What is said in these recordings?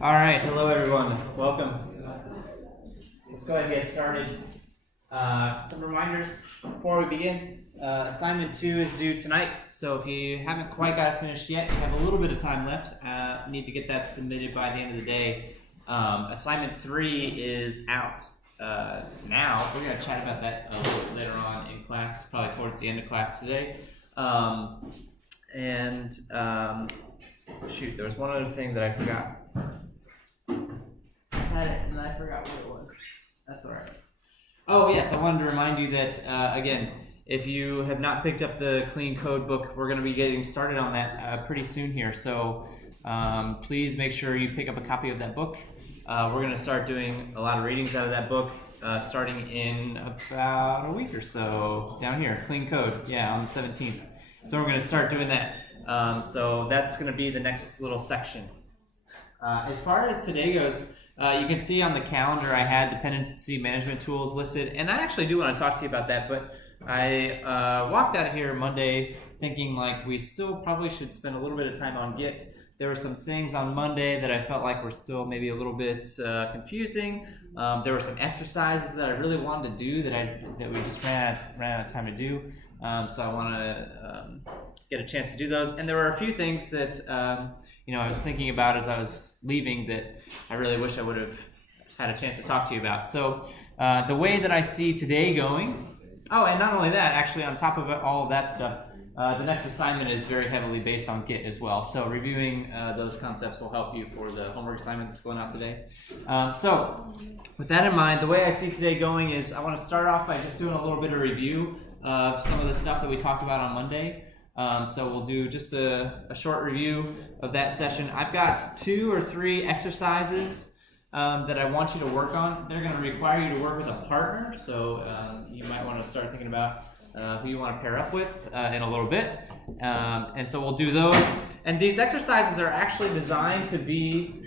All right, hello everyone. Welcome. Let's go ahead and get started. Some reminders before we begin. Assignment 2 is due tonight, so if you haven't quite got it finished yet, you have a little bit of time left. Need to get that submitted by the end of the day. Assignment 3 is out now. We're going to chat about that a little bit later on in class, probably towards the end of class today. Shoot, there was one other thing that I forgot. I had it and I forgot what it was. That's all right. Oh yes, I wanted to remind you that again, if you have not picked up the Clean Code book, we're going to be getting started on that pretty soon here. So please make sure you pick up a copy of that book. We're going to start doing a lot of readings out of that book starting in about a week or so. Down here, Clean Code, yeah, on the 17th. So we're going to start doing that. So that's going to be the next little section. As far as today goes, you can see on the calendar I had dependency management tools listed, and I actually do want to talk to you about that, but I walked out of here Monday thinking like we still probably should spend a little bit of time on Git. There were some things on Monday that I felt like were still maybe a little bit confusing. There were some exercises that I really wanted to do that we just ran out of time to do. So I want to get a chance to do those. And there were a few things that I was thinking about as I was leaving that I really wish I would have had a chance to talk to you about. So the way that I see today going, and not only that, actually on top of all of that stuff, the next assignment is very heavily based on Git as well. So reviewing those concepts will help you for the homework assignment that's going out today. So with that in mind, the way I see today going is I want to start off by just doing a little bit of review of some of the stuff that we talked about on Monday. So we'll do just a short review of that session. I've got 2 or 3 exercises that I want you to work on. They're going to require you to work with a partner, so you might want to start thinking about who you want to pair up with in a little bit. And so we'll do those. And these exercises are actually designed to be,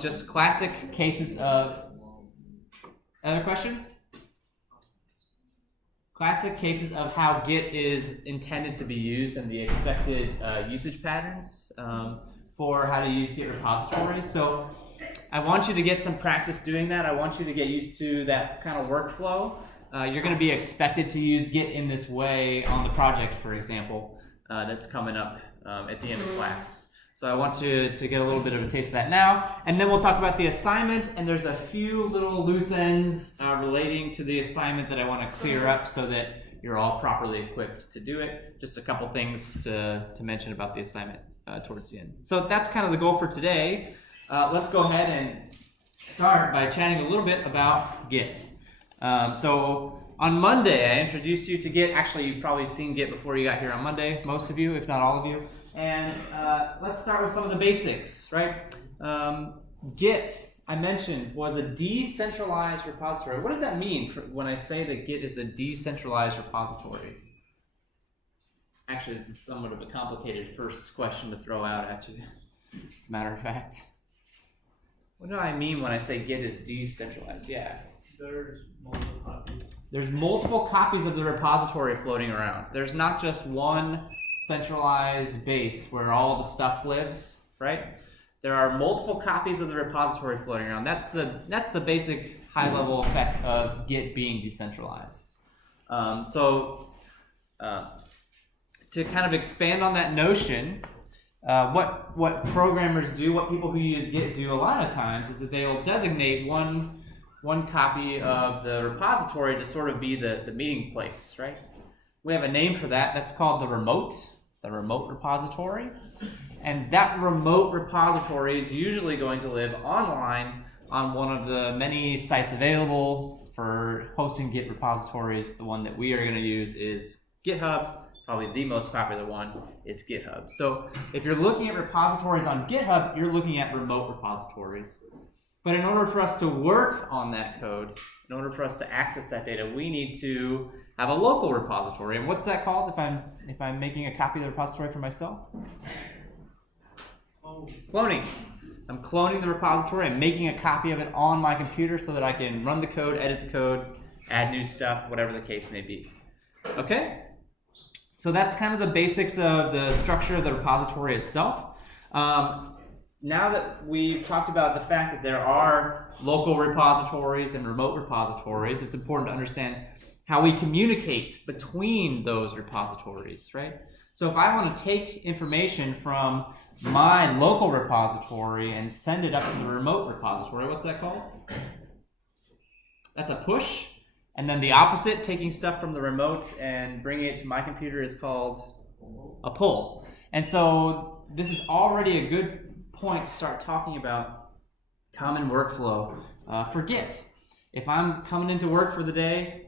just classic cases of... Other questions? Classic cases of how Git is intended to be used and the expected usage patterns for how to use Git repositories. So I want you to get some practice doing that. I want you to get used to that kind of workflow. You're going to be expected to use Git in this way on the project, for example, that's coming up at the end of class. So I want you to get a little bit of a taste of that now, and then we'll talk about the assignment, and there's a few little loose ends relating to the assignment that I want to clear up so that you're all properly equipped to do it. Just a couple things to mention about the assignment towards the end. So that's kind of the goal for today. Let's go ahead and start by chatting a little bit about Git. So on Monday, I introduced you to Git. Actually, you've probably seen Git before you got here on Monday, most of you, if not all of you. And let's start with some of the basics, right? Git, I mentioned, was a decentralized repository. What does that mean when I say that Git is a decentralized repository? Actually, this is somewhat of a complicated first question to throw out at you, as a matter of fact. What do I mean when I say Git is decentralized? Yeah. There's multiple copies. There's multiple copies of the repository floating around. There's not just one centralized base where all the stuff lives, right? There are multiple copies of the repository floating around. That's the basic high-level effect of Git being decentralized. To kind of expand on that notion, what programmers do, what people who use Git do a lot of times, is that they will designate one copy of the repository to sort of be the meeting place, right? We have a name for that. That's called the remote repository. And that remote repository is usually going to live online on one of the many sites available for hosting Git repositories. The one that we are going to use is GitHub. Probably the most popular one is GitHub. So if you're looking at repositories on GitHub, you're looking at remote repositories. But in order for us to work on that code, in order for us to access that data, we need to have a local repository. And what's that called if I'm making a copy of the repository for myself? Cloning. I'm cloning the repository. I'm making a copy of it on my computer so that I can run the code, edit the code, add new stuff, whatever the case may be. Okay? So that's kind of the basics of the structure of the repository itself. Now that we've talked about the fact that there are local repositories and remote repositories, it's important to understand how we communicate between those repositories, right? So if I want to take information from my local repository and send it up to the remote repository, what's that called? That's a push. And then the opposite, taking stuff from the remote and bringing it to my computer, is called a pull. And so this is already a good point to start talking about common workflow for Git. If I'm coming into work for the day,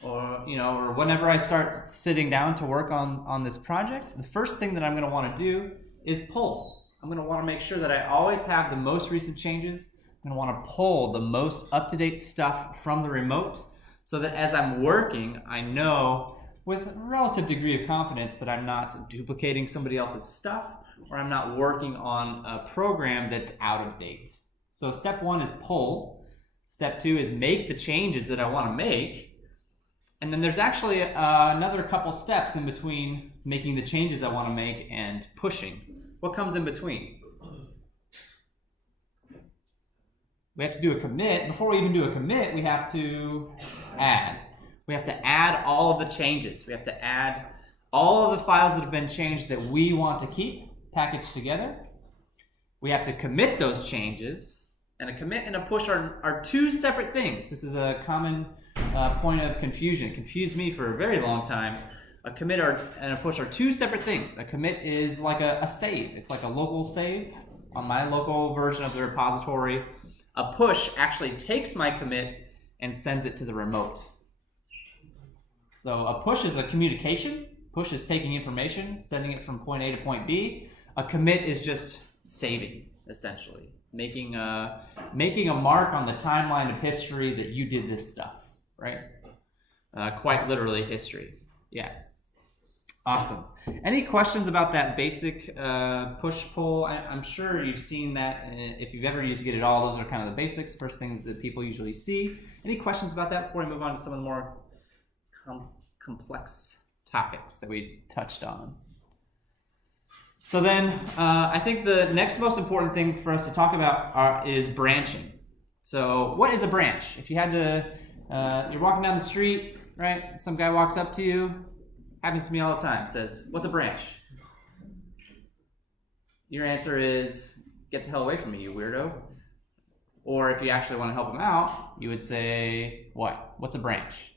or whenever I start sitting down to work on this project, the first thing that I'm going to want to do is pull. I'm going to want to make sure that I always have the most recent changes. I'm going to want to pull the most up-to-date stuff from the remote, so that as I'm working, I know with a relative degree of confidence that I'm not duplicating somebody else's stuff, or I'm not working on a program that's out of date. So step one is pull. Step two is make the changes that I want to make. And then there's actually another couple steps in between making the changes I want to make and pushing. What comes in between? We have to do a commit. Before we even do a commit, we have to add. We have to add all of the changes. We have to add all of the files that have been changed that we want to keep packaged together. We have to commit those changes. And a commit and a push are two separate things. This is a common point of confusion. It confused me for a very long time. A commit and a push are two separate things. A commit is like a save. It's like a local save on my local version of the repository. A push actually takes my commit and sends it to the remote. So a push is a communication. Push is taking information, sending it from point A to point B. A commit is just saving, essentially. Making a mark on the timeline of history that you did this stuff, right? Quite literally history. Yeah. Awesome. Any questions about that basic push-pull? I'm sure you've seen that. If you've ever used Git at all, those are kind of the basics, first things that people usually see. Any questions about that before we move on to some of the more complex topics that we touched on? So then I think the next most important thing for us to talk about is branching. So what is a branch? If you had to, you're walking down the street, right? Some guy walks up to you. Happens to me all the time, says, "What's a branch?" Your answer is, "Get the hell away from me, you weirdo." Or if you actually want to help him out, you would say, what? What's a branch?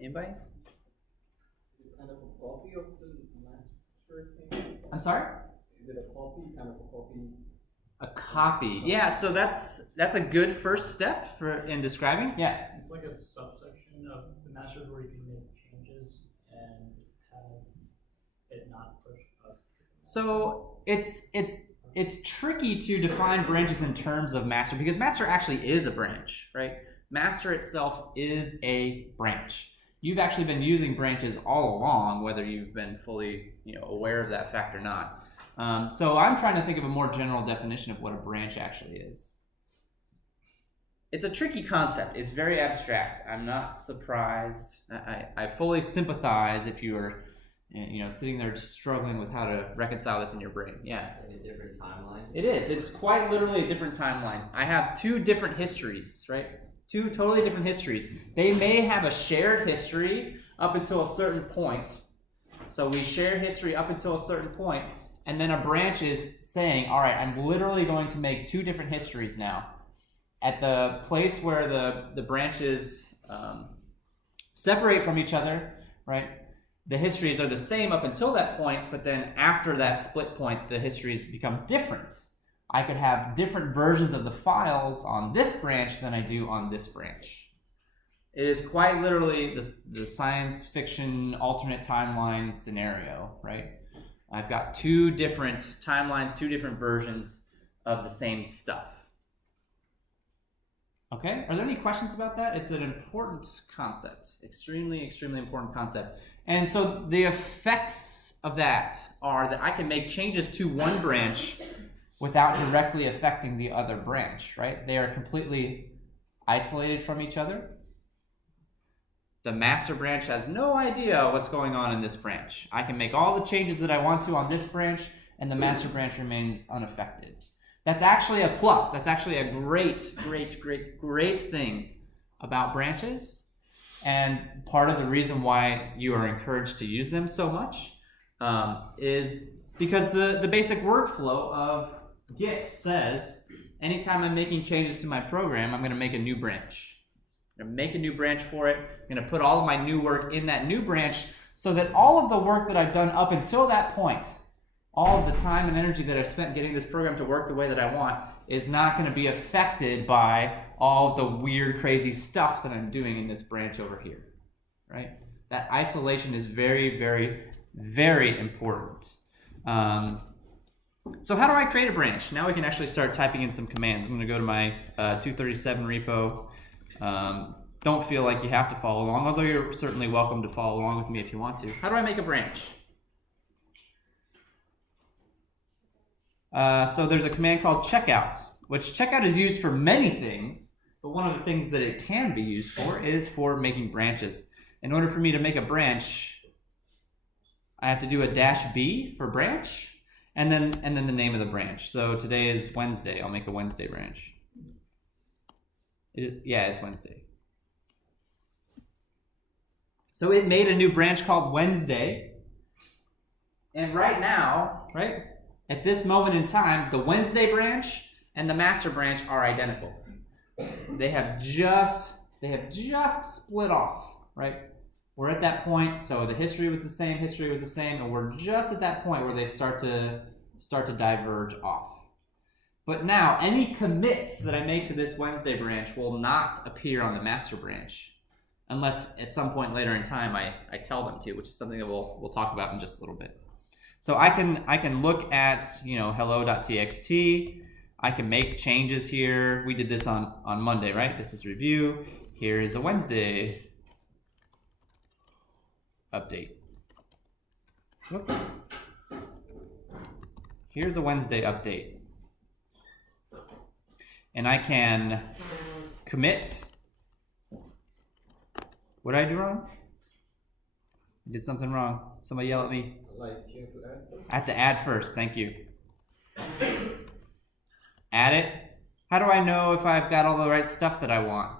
Anybody? Kind of a copy of the master thing? I'm sorry? Is it a copy, kind of a copy? A copy. Yeah, so that's a good first step in describing. Yeah. It's like a subsection of the master where you can make changes and have it not pushed up. So it's tricky to define branches in terms of master, because master actually is a branch, right? Master itself is a branch. You've actually been using branches all along, whether you've been fully aware of that fact or not. So I'm trying to think of a more general definition of what a branch actually is. It's a tricky concept. It's very abstract. I'm not surprised. I fully sympathize if you are, sitting there struggling with how to reconcile this in your brain. Yeah. It's like a different timeline. It is. It's quite literally a different timeline. I have two different histories, right? Two totally different histories. They may have a shared history up until a certain point. So we share history up until a certain point, and then a branch is saying, all right, I'm literally going to make two different histories now. At the place where the branches separate from each other, right? The histories are the same up until that point, but then after that split point, the histories become different. I could have different versions of the files on this branch than I do on this branch. It is quite literally the science fiction alternate timeline scenario, right? I've got two different timelines, two different versions of the same stuff. Okay, are there any questions about that? It's an important concept, extremely, extremely important concept. And so the effects of that are that I can make changes to one branch without directly affecting the other branch, right? They are completely isolated from each other. The master branch has no idea what's going on in this branch. I can make all the changes that I want to on this branch, and the master branch remains unaffected. That's actually a plus. That's actually a great thing about branches. And part of the reason why you are encouraged to use them so much is because the basic workflow of Git says, anytime I'm making changes to my program, I'm going to make a new branch. I'm going to make a new branch for it. I'm going to put all of my new work in that new branch so that all of the work that I've done up until that point, all of the time and energy that I've spent getting this program to work the way that I want, is not going to be affected by all of the weird, crazy stuff that I'm doing in this branch over here, right? That isolation is very, very, very important. So how do I create a branch? Now we can actually start typing in some commands. I'm going to go to my 237 repo. Don't feel like you have to follow along, although you're certainly welcome to follow along with me if you want to. How do I make a branch? So there's a command called checkout, which checkout is used for many things, but one of the things that it can be used for is for making branches. In order for me to make a branch, I have to do a -b for branch, and then the name of the branch. So today is Wednesday. I'll make a Wednesday branch. Yeah, it's Wednesday. So it made a new branch called Wednesday. And right now, right, at this moment in time, the Wednesday branch and the master branch are identical. They have just split off, right? We're at that point, so the history was the same, and we're just at that point where they start to diverge off. But now, any commits that I make to this Wednesday branch will not appear on the master branch, unless at some point later in time I tell them to, which is something that we'll talk about in just a little bit. So I can look at, hello.txt. I can make changes here. We did this on Monday, right? This is review. Here is a Wednesday update. Whoops. Here's a Wednesday update. And I can commit. What did I do wrong? I did something wrong. Somebody yell at me. Like you have to add first? I have to add first. Thank you. Add it. How do I know if I've got all the right stuff that I want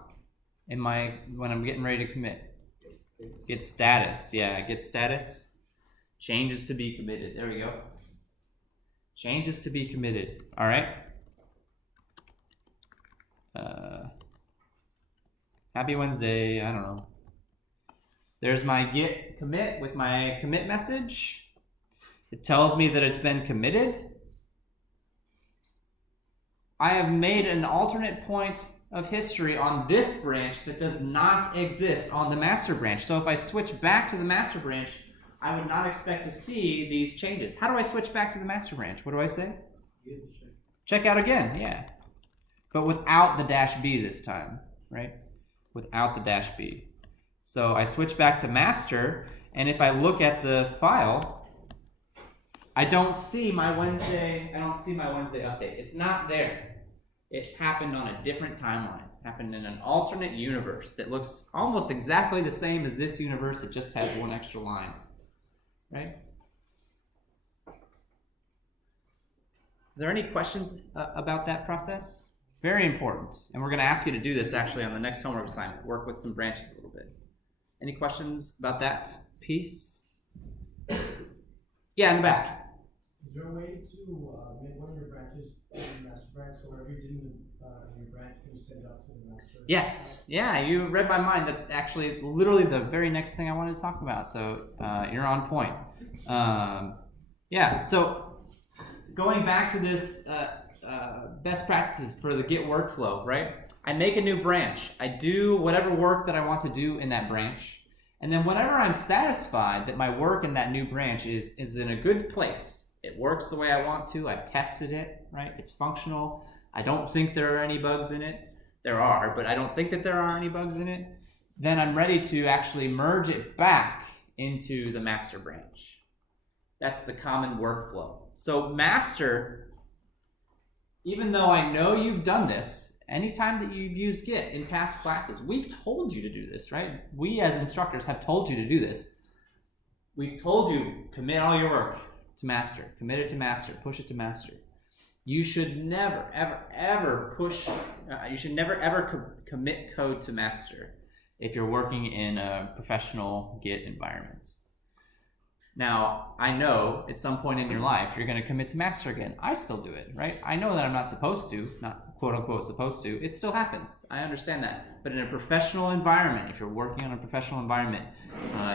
when I'm getting ready to commit? Get status. Yeah, get status. Changes to be committed. There we go. Changes to be committed. All right. Happy Wednesday. I don't know. There's my git commit with my commit message. It tells me that it's been committed. I have made an alternate point of history on this branch that does not exist on the master branch. So if I switch back to the master branch, I would not expect to see these changes. How do I switch back to the master branch? What do I say? Check out again, yeah. But without the -b this time, right? Without the -b. So I switch back to master, and if I look at the file, I don't see my Wednesday update. It's not there. It happened on a different timeline. It happened in an alternate universe that looks almost exactly the same as this universe. It just has one extra line, right? Are there any questions about that process? Very important. And we're going to ask you to do this actually on the next homework assignment. Work with some branches a little bit. Any questions about that piece? Yeah, in the back. Is there a way to make one of your branches the master branch, so wherever you did in your branch, can you set it up to the master? Yes. Yeah, you read my mind. That's actually literally the very next thing I wanted to talk about. So you're on point. Yeah, so going back to this best practices for the Git workflow, right? I make a new branch. I do whatever work that I want to do in that branch. And then whenever I'm satisfied that my work in that new branch is in a good place, it works the way I want to, I've tested it, right? It's functional. I don't think there are any bugs in it. There are, but I don't think that there are any bugs in it. Then I'm ready to actually merge it back into the master branch. That's the common workflow. So master, even though I know you've done this, anytime that you've used Git in past classes, we've told you to do this, right? We as instructors have told you to do this. We've told you, commit all your work to master, commit it to master, push it to master. You should never, ever, ever commit code to master if you're working in a professional Git environment. Now, I know at some point in your life, you're going to commit to master again. I still do it, right? I know that I'm not supposed to, not quote unquote supposed to. It still happens. I understand that. But in a professional environment, if you're working on a professional environment,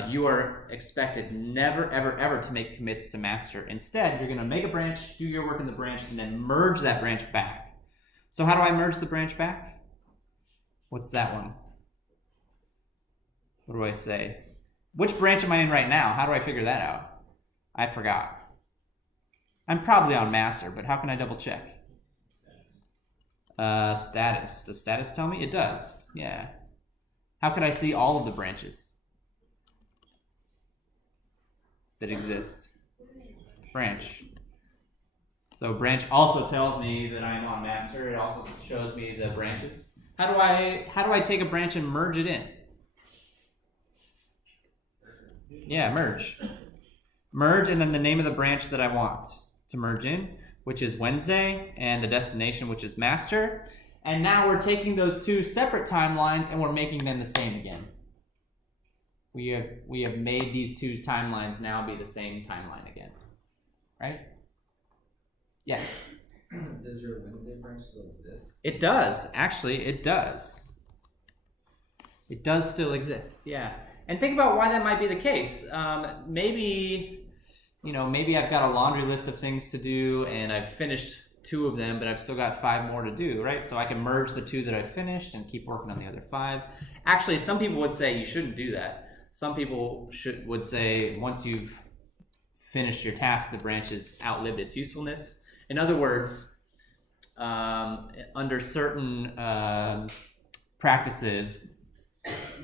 you are expected never, ever, ever to make commits to master. Instead, you're going to make a branch, do your work in the branch, and then merge that branch back. So how do I merge the branch back? What's that one? What do I say? Which branch am I in right now? How do I figure that out? I forgot. I'm probably on master, but how can I double check? Status. Does status tell me? It does. Yeah. How could I see all of the branches that exist? Branch. So branch also tells me that I'm on master. It also shows me the branches. How do I take a branch and merge it in? Yeah, merge. Merge, and then the name of the branch that I want to merge in, which is Wednesday, and the destination, which is master. And now we're taking those two separate timelines and we're making them the same again. We have made these two timelines now be the same timeline again. Right? Yes? Does your Wednesday branch still exist? It does. Actually, it does. It does still exist, yeah. And think about why that might be the case. Maybe I've got a laundry list of things to do and I've finished 2 of them, but I've still got 5 more to do, right? So I can merge the 2 that I finished and keep working on the other 5. Actually, some people would say you shouldn't do that. Some people would say once you've finished your task, the branch has outlived its usefulness. In other words, under certain practices,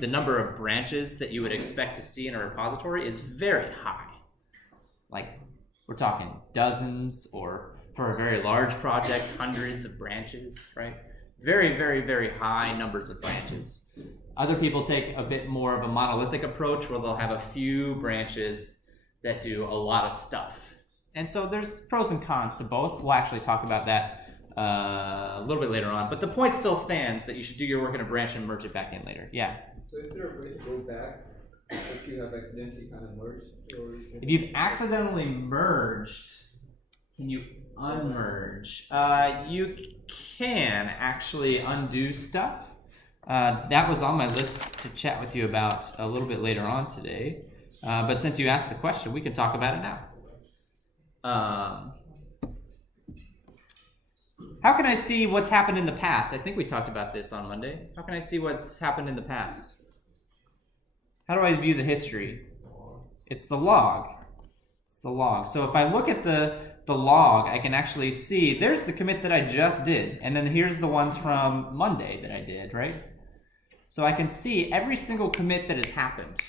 the number of branches that you would expect to see in a repository is very high. Like, we're talking dozens, or for a very large project, hundreds of branches, right? Very, very, very high numbers of branches. Other people take a bit more of a monolithic approach where they'll have a few branches that do a lot of stuff. And so there's pros and cons to both. We'll actually talk about that a little bit later on, but the point still stands that you should do your work in a branch and merge it back in later. Yeah. So is there a way to go back if you have accidentally kind of merged? If you've accidentally merged, can you unmerge? You can actually undo stuff. That was on my list to chat with you about a little bit later on today. But since you asked the question, we can talk about it now. How can I see what's happened in the past? I think we talked about this on Monday. How can I see what's happened in the past? How do I view the history? It's the log. It's the log. So if I look at the log, I can actually see there's the commit that I just did, and then here's the ones from Monday that I did, right? So I can see every single commit that has happened.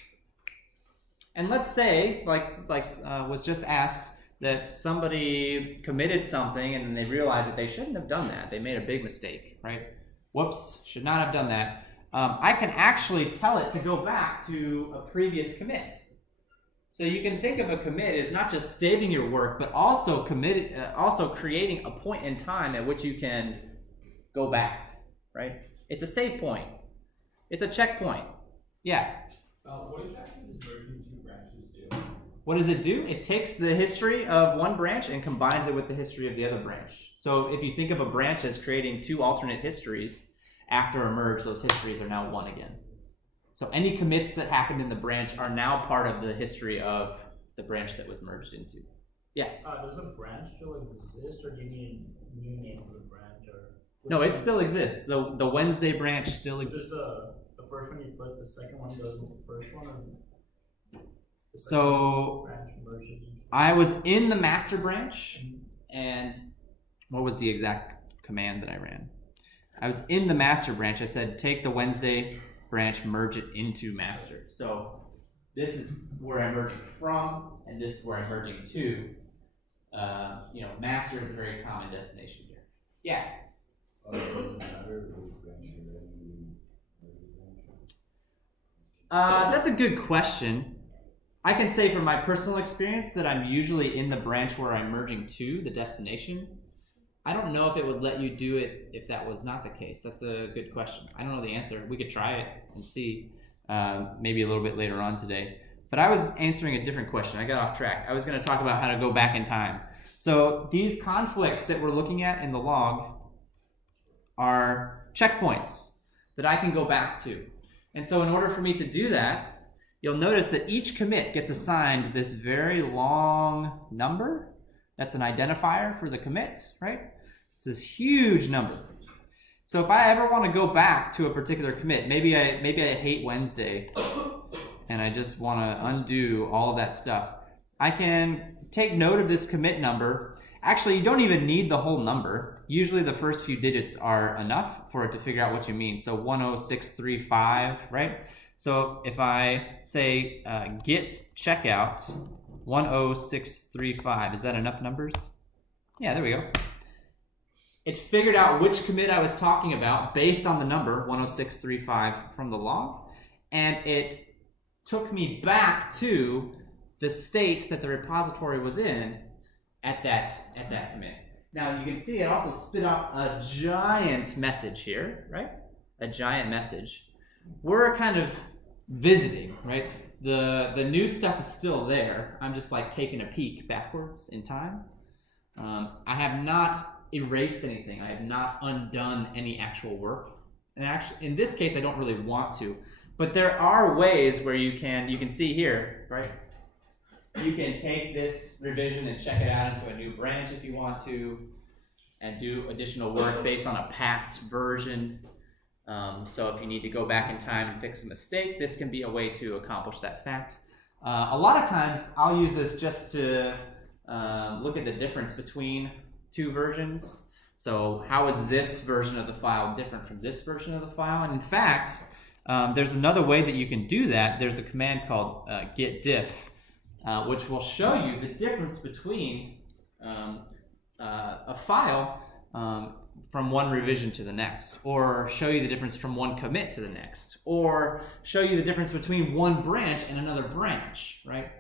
And let's say, like was just asked, that somebody committed something and then they realized that they shouldn't have done that. They made a big mistake, right? Whoops, should not have done that. I can actually tell it to go back to a previous commit. So you can think of a commit as not just saving your work, but also creating a point in time at which you can go back, right? It's a save point. It's a checkpoint. Yeah. What exactly does merging 2 branches do? What does it do? It takes the history of one branch and combines it with the history of the other branch. So if you think of a branch as creating 2 alternate histories, after a merge, those histories are now one again. So any commits that happened in the branch are now part of the history of the branch that was merged into. Yes? Does a branch still exist, or do you need a new name for the branch? No, it still exists. The Wednesday branch still exists. The first one you put, the second one goes with the first one? Or so I was in the master branch, and what was the exact command that I ran? I was in the master branch. I said, take the Wednesday branch, merge it into master. So this is where I'm merging from, and this is where I'm merging to. Master is a very common destination here. Yeah. Doesn't matter which branch you're in, That's a good question. I can say from my personal experience that I'm usually in the branch where I'm merging to the destination. I don't know if it would let you do it if that was not the case. That's a good question. I don't know the answer. We could try it and see maybe a little bit later on today. But I was answering a different question. I got off track. I was going to talk about how to go back in time. So these conflicts that we're looking at in the log are checkpoints that I can go back to. And so in order for me to do that, you'll notice that each commit gets assigned this very long number. That's an identifier for the commit, right? It's this huge number. So if I ever want to go back to a particular commit, maybe I hate Wednesday and I just want to undo all of that stuff, I can take note of this commit number. Actually, you don't even need the whole number. Usually the first few digits are enough for it to figure out what you mean. So 10635, right? So if I say git checkout 10635, is that enough numbers? Yeah, there we go. It figured out which commit I was talking about based on the number 10635 from the log, and it took me back to the state that the repository was in at that commit. Now you can see it also spit out a giant message here, right? A giant message. We're kind of visiting, right? The new stuff is still there. I'm just like taking a peek backwards in time. I have not erased anything. I have not undone any actual work. And actually, in this case, I don't really want to. But there are ways where you can see here, right? You can take this revision and check it out into a new branch if you want to, and do additional work based on a past version. So if you need to go back in time and fix a mistake, this can be a way to accomplish that fact. A lot of times I'll use this just to look at the difference between two versions. So how is this version of the file different from this version of the file? And in fact, there's another way that you can do that. There's a command called git diff, which will show you the difference between a file from one revision to the next, or show you the difference from one commit to the next, or show you the difference between one branch and another branch, right?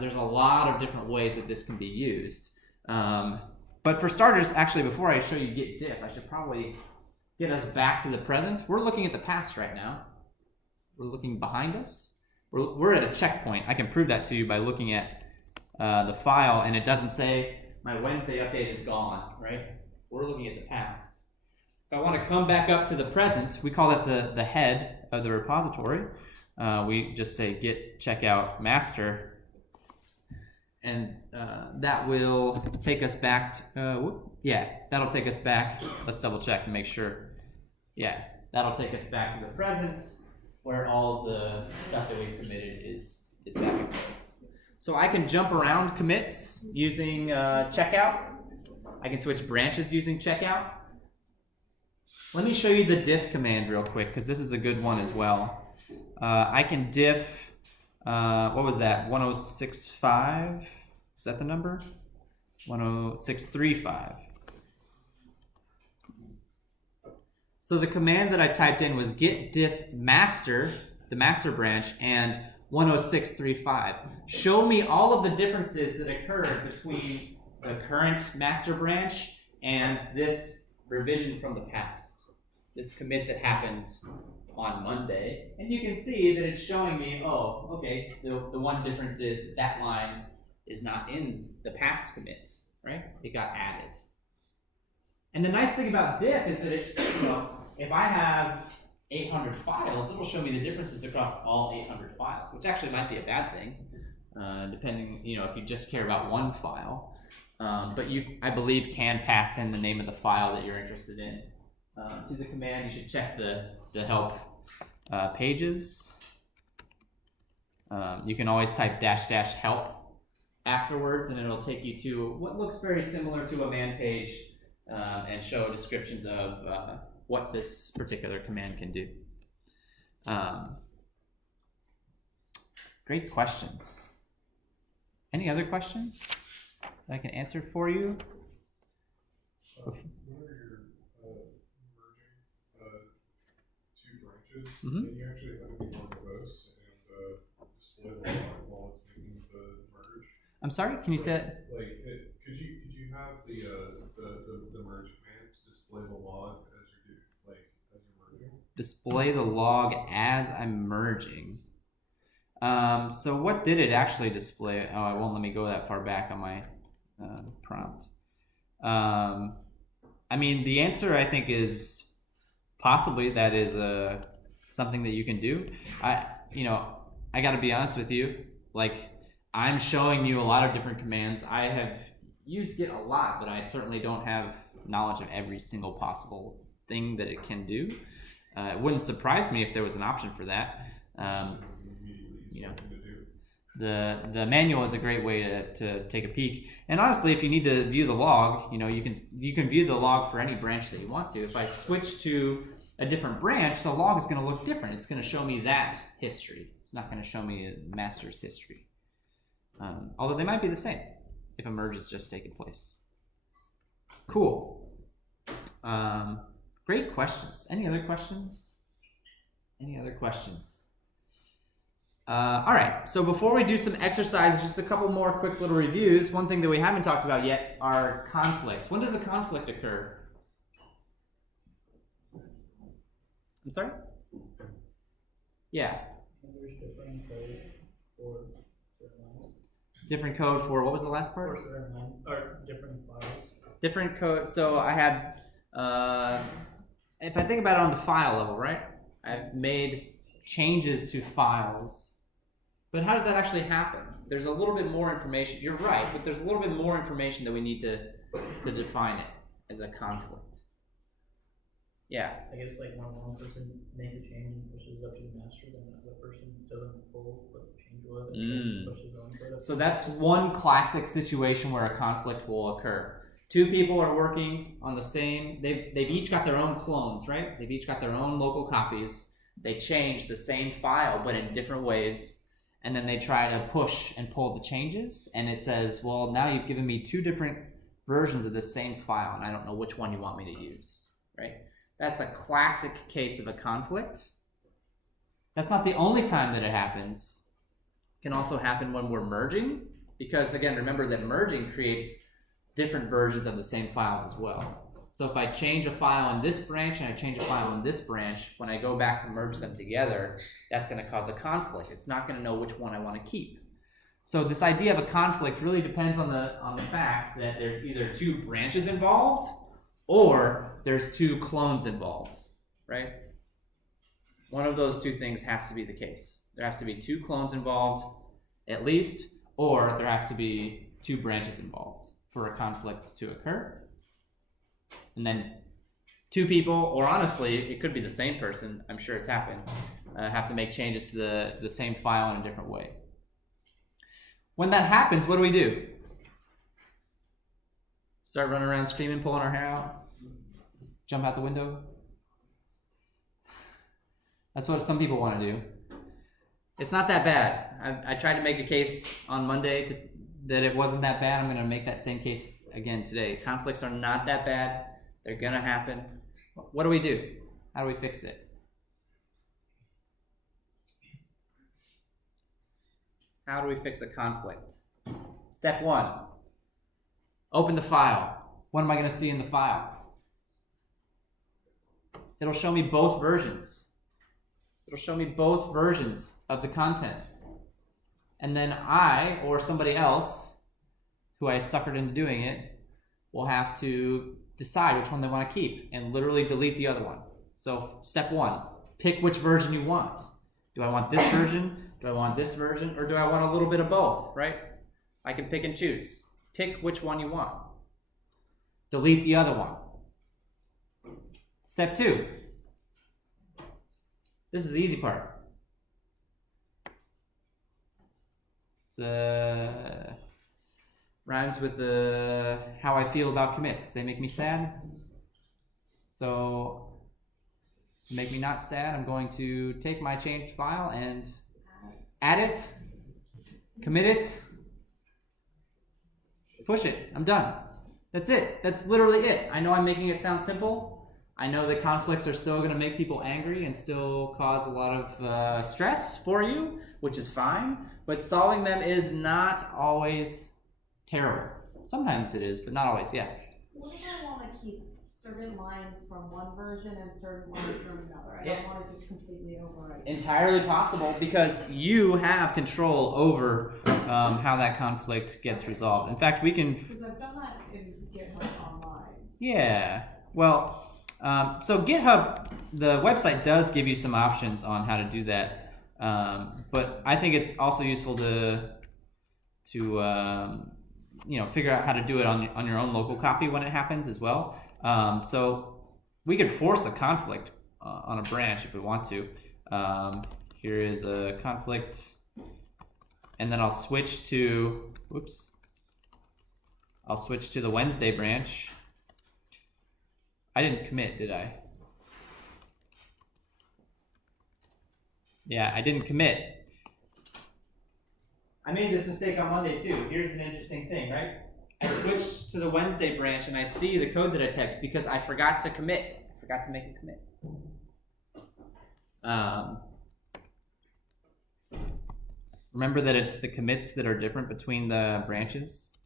There's a lot of different ways that this can be used. But for starters, actually, before I show you git diff, I should probably get us back to the present. We're looking at the past right now. We're looking behind us. We're at a checkpoint. I can prove that to you by looking at the file, and it doesn't say my Wednesday update is gone, right? We're looking at the past. If I want to come back up to the present, we call that the head of the repository. We just say git checkout master, and that will take us back to, that'll take us back. Let's double check and make sure. Yeah, that'll take us back to the present, where all the stuff that we've committed is back in place. So I can jump around commits using checkout. I can switch branches using checkout. Let me show you the diff command real quick, because this is a good one as well. I can diff, what was that, 1065? Is that the number? 10635. So the command that I typed in was git diff master, the master branch, and 10635. Show me all of the differences that occurred between the current master branch and this revision from the past. This commit that happened on Monday. And you can see that it's showing me, oh, okay, the one difference is that line is not in the past commit, right? It got added. And the nice thing about diff is that it, if I have 800 files, it'll show me the differences across all 800 files, which actually might be a bad thing, depending, if you just care about one file. But you, I believe, can pass in the name of the file that you're interested in to the command. You should check the help pages. You can always type -- help afterwards, and it'll take you to what looks very similar to a man page and show descriptions of what this particular command can do. Great questions. Any other questions that I can answer for you? What are your branches, Mhm. then you actually have to be more verbose and display the log while it's making the merge. I'm sorry, can you say that? Like, could you have the merge command to display the log as you're merging? Display the log as I'm merging. So what did it actually display? Oh, it won't let me go that far back on my prompt. I mean, the answer I think is possibly that is something that you can do. I got to be honest with you. Like, I'm showing you a lot of different commands. I have used Git a lot, but I certainly don't have knowledge of every single possible thing that it can do. It wouldn't surprise me if there was an option for that. The manual is a great way to take a peek. And honestly, if you need to view the log, you can view the log for any branch that you want to. If I switch to a different branch, the log is going to look different. It's going to show me that history. It's not going to show me a master's history. Although they might be the same if a merge has just taken place. Cool. Great questions. Any other questions? Any other questions? All right, so before we do some exercises, just a couple more quick little reviews. One thing that we haven't talked about yet are conflicts. When does a conflict occur? I'm sorry? Yeah. There's different code for certain lines. Different code for, what was the last For part? certain lines, or different files. Different code, so I had, if I think about it on the file level, right? I've made changes to files. But how does that actually happen? There's a little bit more information. You're right, but there's a little bit more information that we need to define it as a conflict. Yeah. I guess like when one person makes a change and pushes it up to the master, then the other person doesn't pull what the change was and pushes their own code up. So that's one classic situation where a conflict will occur. Two people are working on the same, they've each got their own clones, right? They've each got their own local copies. They change the same file, but in different ways. And then they try to push and pull the changes, and it says, well, now you've given me two different versions of the same file, and I don't know which one you want me to use, right? That's a classic case of a conflict. That's not the only time that it happens. It can also happen when we're merging, because again, remember that merging creates different versions of the same files as well. So if I change a file in this branch and I change a file in this branch, when I go back to merge them together, that's going to cause a conflict. It's not going to know which one I want to keep. So this idea of a conflict really depends on the fact that there's either two branches involved or there's two clones involved, right? One of those two things has to be the case. There has to be two clones involved at least, or there have to be two branches involved for a conflict to occur. And then two people, or honestly, it could be the same person, I'm sure it's happened, have to make changes to the same file in a different way. When that happens, what do? Start running around screaming, pulling our hair out? Jump out the window? That's what some people want to do. It's not that bad. I tried to make a case on Monday that it wasn't that bad. I'm going to make that same case again today. Conflicts are not that bad. They're going to happen. What do? How do we fix it? How do we fix a conflict? Step one, open the file. What am I going to see in the file? It'll show me both versions. It'll show me both versions of the content. And then I, or somebody else, who I suckered into doing it, will have to decide which one they want to keep and literally delete the other one. So step one, pick which version you want. Do I want this version? Do I want this version? Or do I want a little bit of both, right? I can pick and choose. Pick which one you want. Delete the other one. Step two. This is the easy part. It's rhymes with how I feel about commits. They make me sad. So to make me not sad, I'm going to take my changed file and add it, commit it, push it. I'm done. That's it. That's literally it. I know I'm making it sound simple, I know that conflicts are still going to make people angry and still cause a lot of stress for you, which is fine. But solving them is not always terrible. Sometimes it is, but not always. Yeah. What if I want to keep certain lines from one version and certain lines from another? I Yeah. don't want to just completely overwrite. Entirely possible, because you have control over how that conflict gets resolved. In fact, we can. Because I've done that in GitHub online. Yeah. Well, so GitHub, the website does give you some options on how to do that, but I think it's also useful to figure out how to do it on your own local copy when it happens as well. So we could force a conflict on a branch if we want to. Here is a conflict, and then I'll switch to, I'll switch to the Wednesday branch. I didn't commit, did I? Yeah, I didn't commit. I made this mistake on Monday too. Here's an interesting thing, right? I switched to the Wednesday branch and I see the code that I typed because I forgot to commit. I forgot to make a commit. Remember that it's the commits that are different between the branches.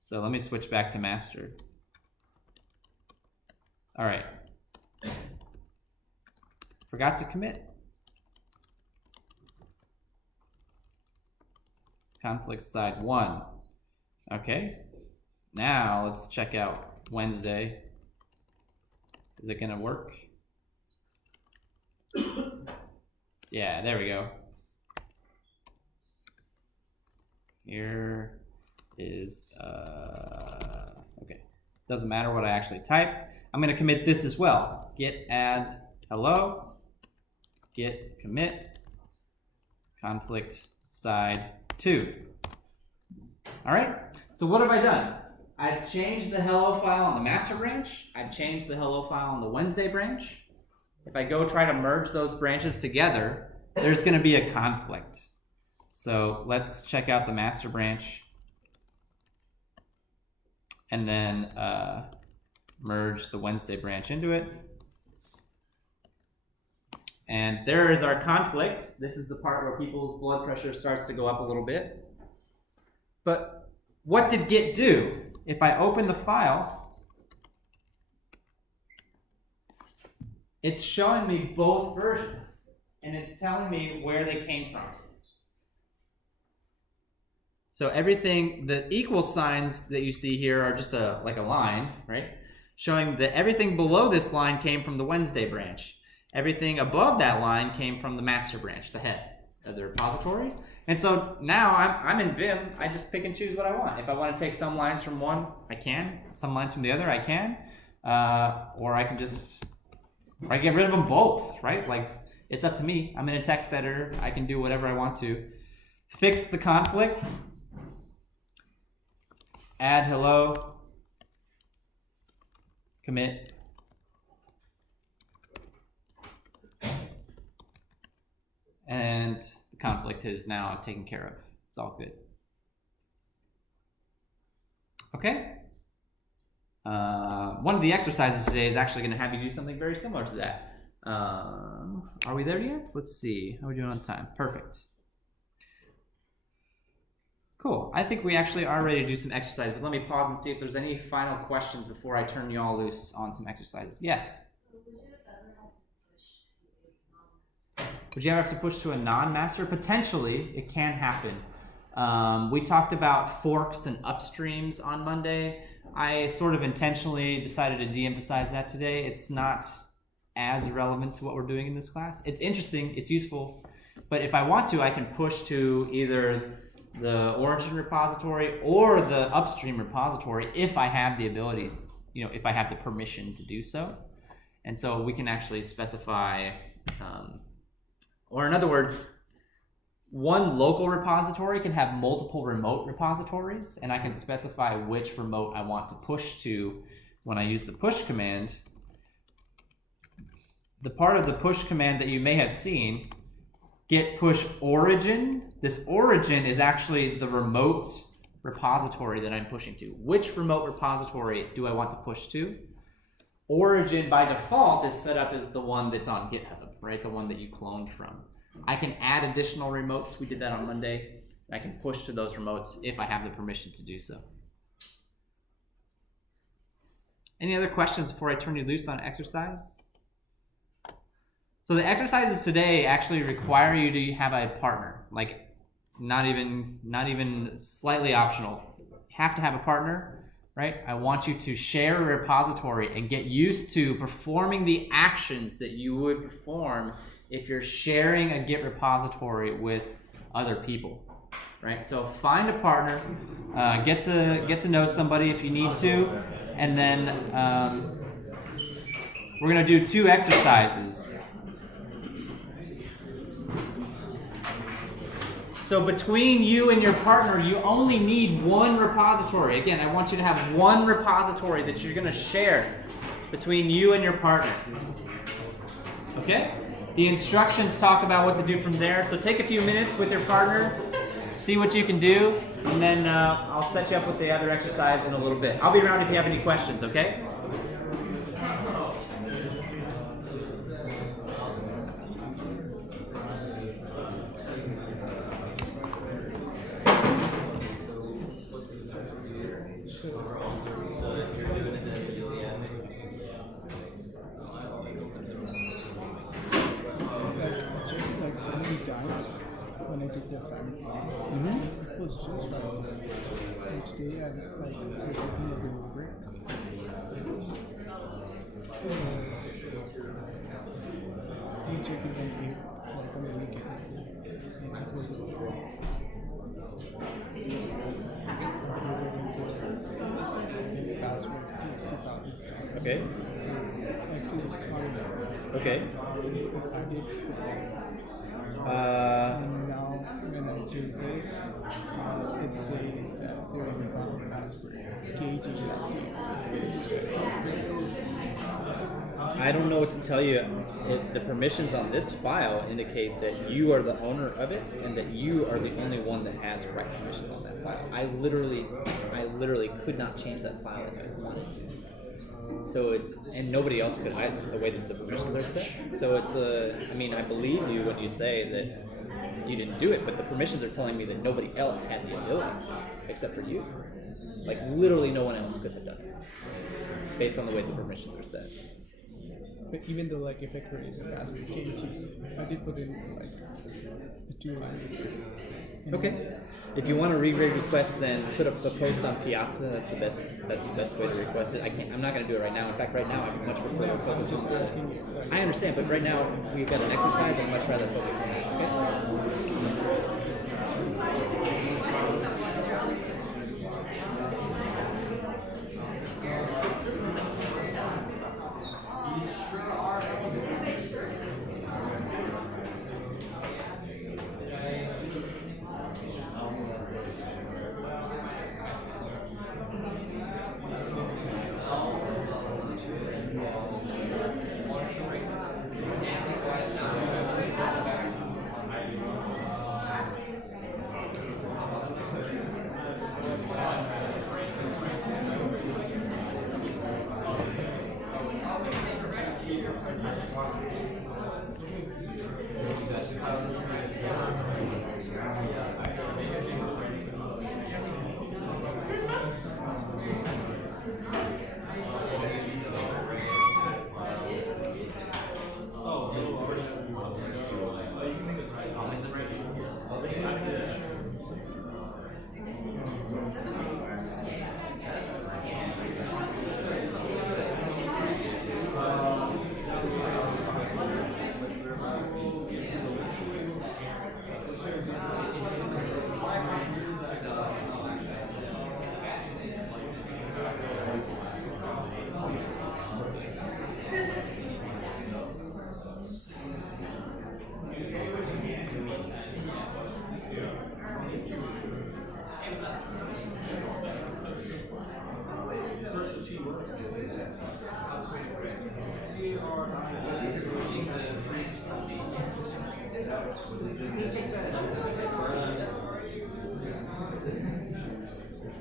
So let me switch back to master. All right. Forgot to commit. Conflict side 1. Okay. Now let's check out Wednesday. Is it gonna work? Yeah, there we go. Here is okay. Doesn't matter what I actually type. I'm gonna commit this as well. Git add hello. Git commit conflict side 2. All right. So what have I done? I've changed the hello file on the master branch. I've changed the hello file on the Wednesday branch. If I go try to merge those branches together, there's going to be a conflict. So let's check out the master branch and then merge the Wednesday branch into it. And there is our conflict. This is the part where people's blood pressure starts to go up a little bit. But what did Git do? If I open the file, it's showing me both versions, and it's telling me where they came from. So everything, the equal signs that you see here are just like a line, right? Showing that everything below this line came from the Wednesday branch. Everything above that line came from the master branch, the head of the repository. And so now I'm in Vim, I just pick and choose what I want. If I want to take some lines from one, I can. Some lines from the other, I can. Or I can just, I get rid of them both, right? Like, it's up to me. I'm in a text editor. I can do whatever I want to. Fix the conflict. Add hello. Commit. And the conflict is now taken care of. It's all good. Okay. One of the exercises today is actually going to have you do something very similar to that. Are we there yet? Let's see. How are we doing on time? Perfect. Cool. I think we actually are ready to do some exercise, but let me pause and see if there's any final questions before I turn you all loose on some exercises. Yes? Would you ever have to push to a non-master? Potentially, it can happen. We talked about forks and upstreams on Monday. I sort of intentionally decided to de-emphasize that today. It's not as relevant to what we're doing in this class. It's interesting, it's useful, but if I want to, I can push to either the origin repository or the upstream repository if I have the ability, if I have the permission to do so. And so we can actually specify, or in other words, one local repository can have multiple remote repositories, and I can specify which remote I want to push to when I use the push command. The part of the push command that you may have seen, git push origin. This origin is actually the remote repository that I'm pushing to. Which remote repository do I want to push to? Origin by default is set up as the one that's on GitHub, right? The one that you cloned from. I can add additional remotes. We did that on Monday. I can push to those remotes if I have the permission to do so. Any other questions before I turn you loose on exercise? So the exercises today actually require you to have a partner, like not even slightly optional. Have to have a partner, right? I want you to share a repository and get used to performing the actions that you would perform if you're sharing a Git repository with other people, right? So find a partner, get to know somebody if you need to, and then we're gonna do 2 exercises. So between you and your partner, you only need 1 repository. Again, I want you to have 1 repository that you're gonna share between you and your partner. Okay? The instructions talk about what to do from there. So take a few minutes with your partner, see what you can do, and then I'll set you up with the other exercise in a little bit. I'll be around if you have any questions, okay? Like so many times when I did the assignment, it was just right. Each day I was like looking at the rubric. Keep checking every like on the weekend. And it was the password. Okay. It's actually fine. Okay. I did. And now when I do this, it says that there is a wrong password. I don't know what to tell you. The permissions on this file indicate that you are the owner of it and that you are the only one that has write permission on that file. I literally could not change that file if I wanted to. So and nobody else could either, the way that the permissions are set. So I mean, I believe you when you say that you didn't do it, but the permissions are telling me that nobody else had the ability to, except for you. Like, literally no one else could have done it, based on the way the permissions are set. But even though, like, if I create a password KT, I did put in, like, the 2 lines of code. Okay. If you want to re-rate request, then put up the post on Piazza. That's the best way to request it. I'm not going to do it right now. In fact, right now I much prefer to focus on that. I understand, but right now we've got an exercise. I'd much rather focus on that. Okay.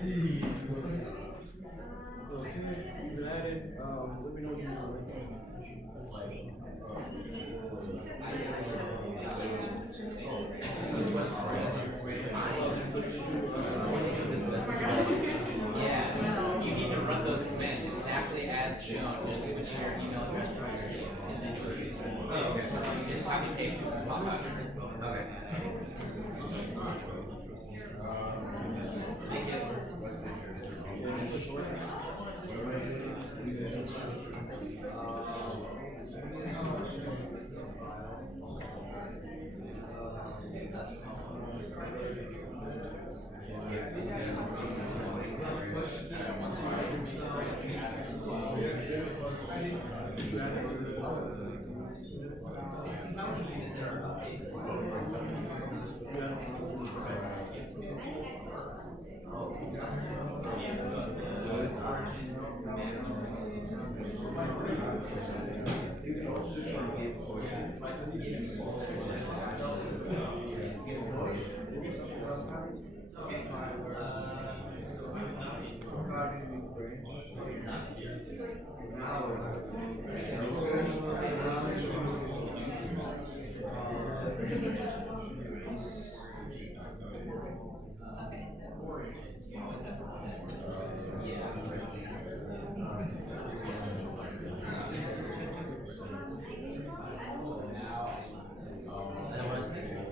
You add it, let me know when you're Yeah, you need to run those commands exactly as shown, just switching your email address to your name, and then your user. Oh, okay. Just copy paste this pop out. Okay. Thank you.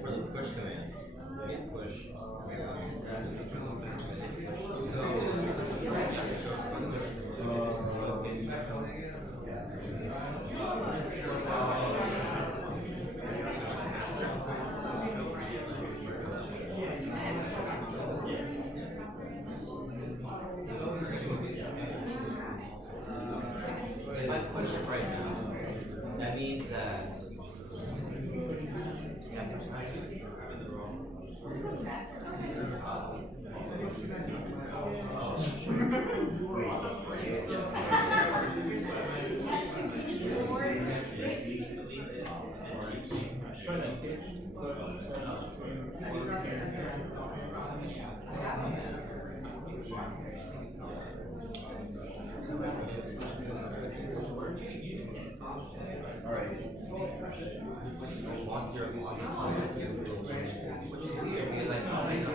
For the push command, git push. If I push it right now, that means that. Wants your which is weird because I thought I know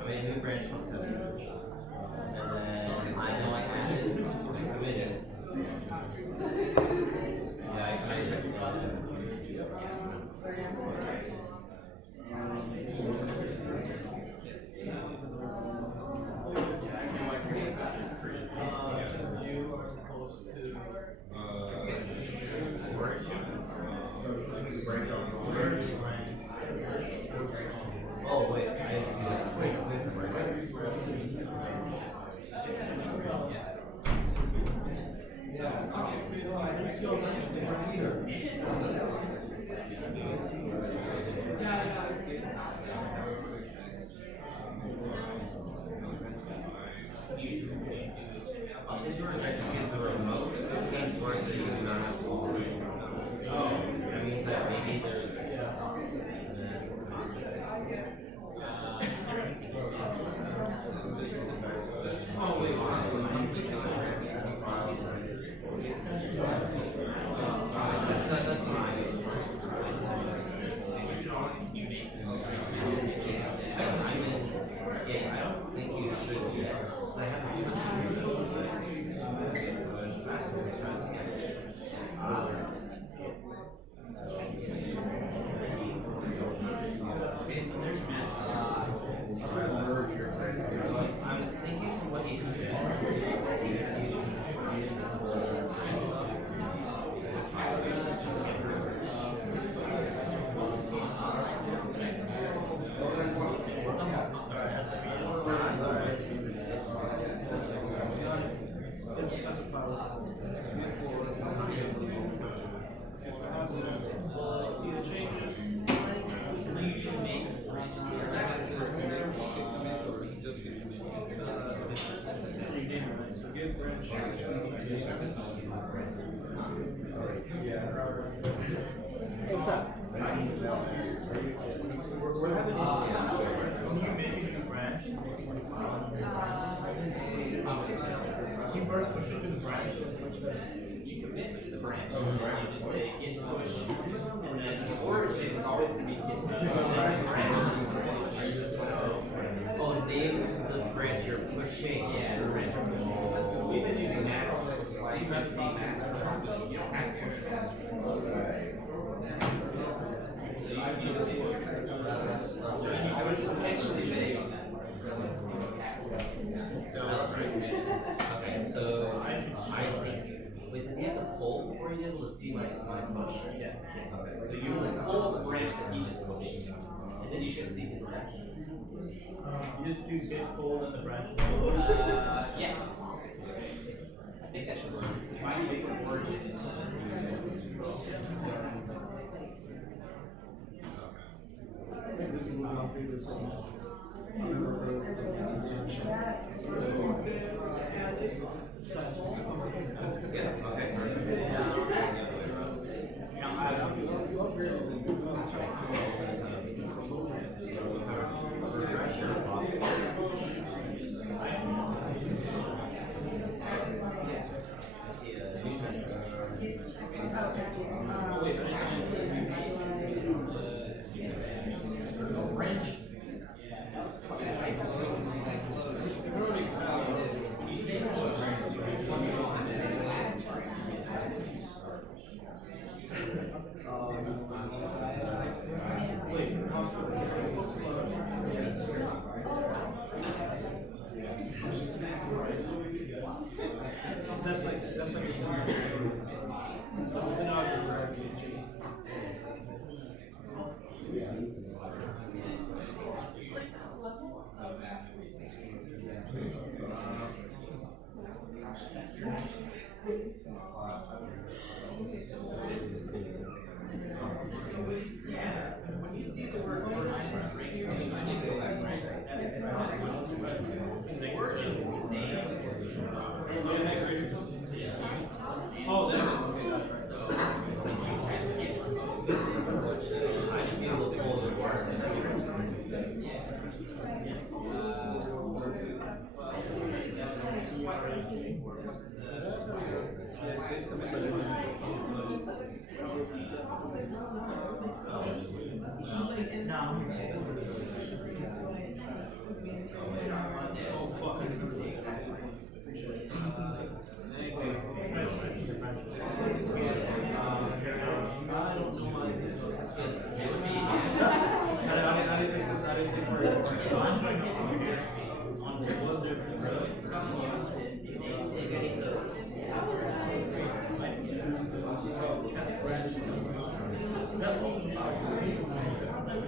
I made a new branch called test branch. And then I know I added, I committed. Yeah, I committed. You are supposed to. Oh, wait, I didn't see that. Wait, This project is the remote network that you do not have to hold. That means that maybe there's. Oh, wait, that's mine. Yeah, I don't think you should do that. I have I'm thinking from what he said. specify what See the changes. So you just make this branch. You name it. So give branch. What's up? We're having can you make a new branch? You first push it to the branch. You commit to the branch. So you just say git push, and then the origin is always going to be git branch. Oh, the name of the branch you're pushing. Yeah, the branch you're pushing. We've been using master. You have to say master. You don't have to use master. So you can use it. I was intentionally vague on that part. Okay, so I think. Wait, does he have to pull before you're able to see my push? Yes. Okay. So you will pull the branch that he just pushed, and then you should see his section. You just do git pull and the branch. Yes. I think that should work. Why do you think the origin is? This is my favorite song. Yeah, okay. Wrench. That's like yeah, when you see the word origin, I need to go back, right? That's the origin is the name. Oh, then. So, when you type git, I should be able to pull the word.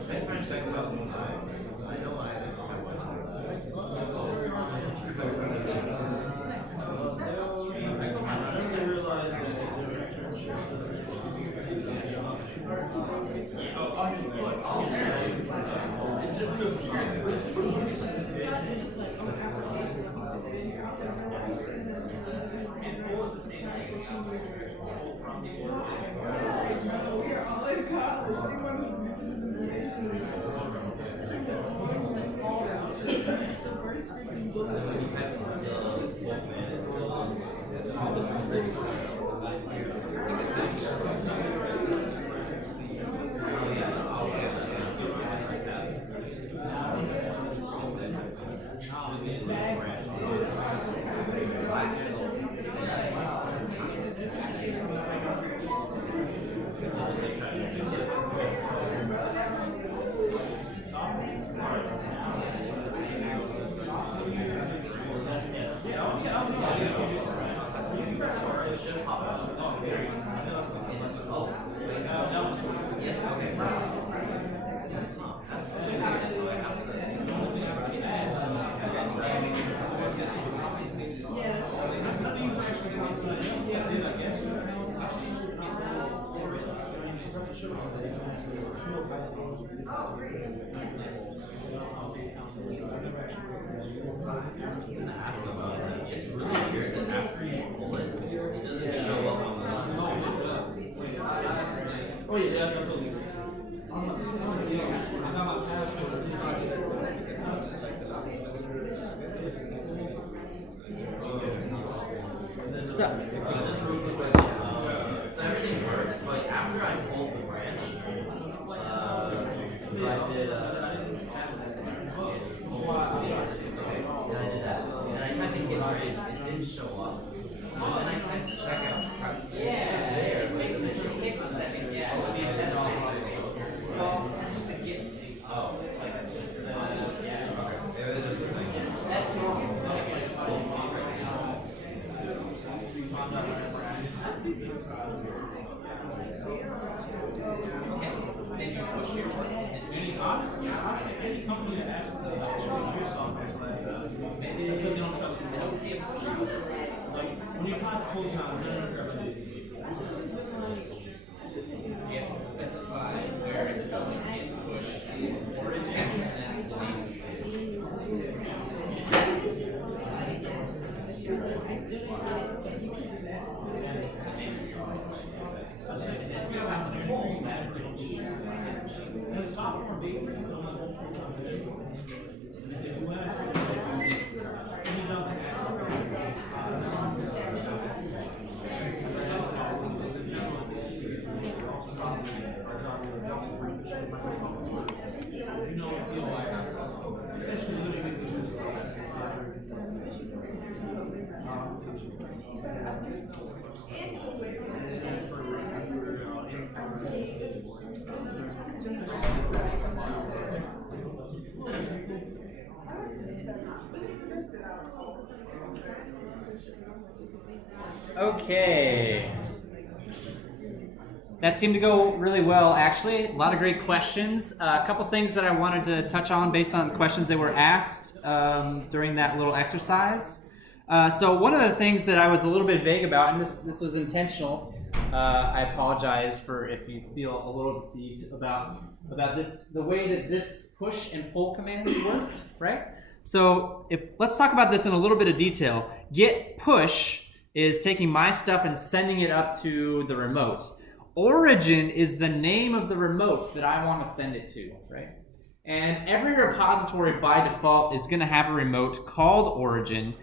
Next match takes about 5. I know I It's just a it's the same thing. We're all in college. She wanted to be the first freaking book. Yes, okay. That's so weird, so I have to. Yeah. It's really weird that after you pull it, it doesn't show up on the list of changes. Oh yeah, that's absolutely. What's up? So everything works, but after I pulled the branch, so I did, and I did that, and I typed in get branch, it didn't show up. But then I typed checkout. Yeah, it takes a second. Yeah, I mean, that's well, that's just a get thing. Oh. Like that's just yeah. Okay. It was just a thing. That's normal. Then you push your honestly, any company that asks the your software, maybe they don't trust you. They don't see a push. Like when you apply full time, they're not gonna you have to specify where it's going and push the origin and then change. Okay. That seemed to go really well, actually. A lot of great questions. A couple things that I wanted to touch on based on questions that were asked during that little exercise. So one of the things that I was a little bit vague about, and this was intentional. I apologize for if you feel a little deceived about this, the way that this push and pull commands work, right? So let's talk about this in a little bit of detail. Get push is taking my stuff and sending it up to the remote. Origin is the name of the remote that I want to send it to, right? And every repository by default is going to have a remote called origin,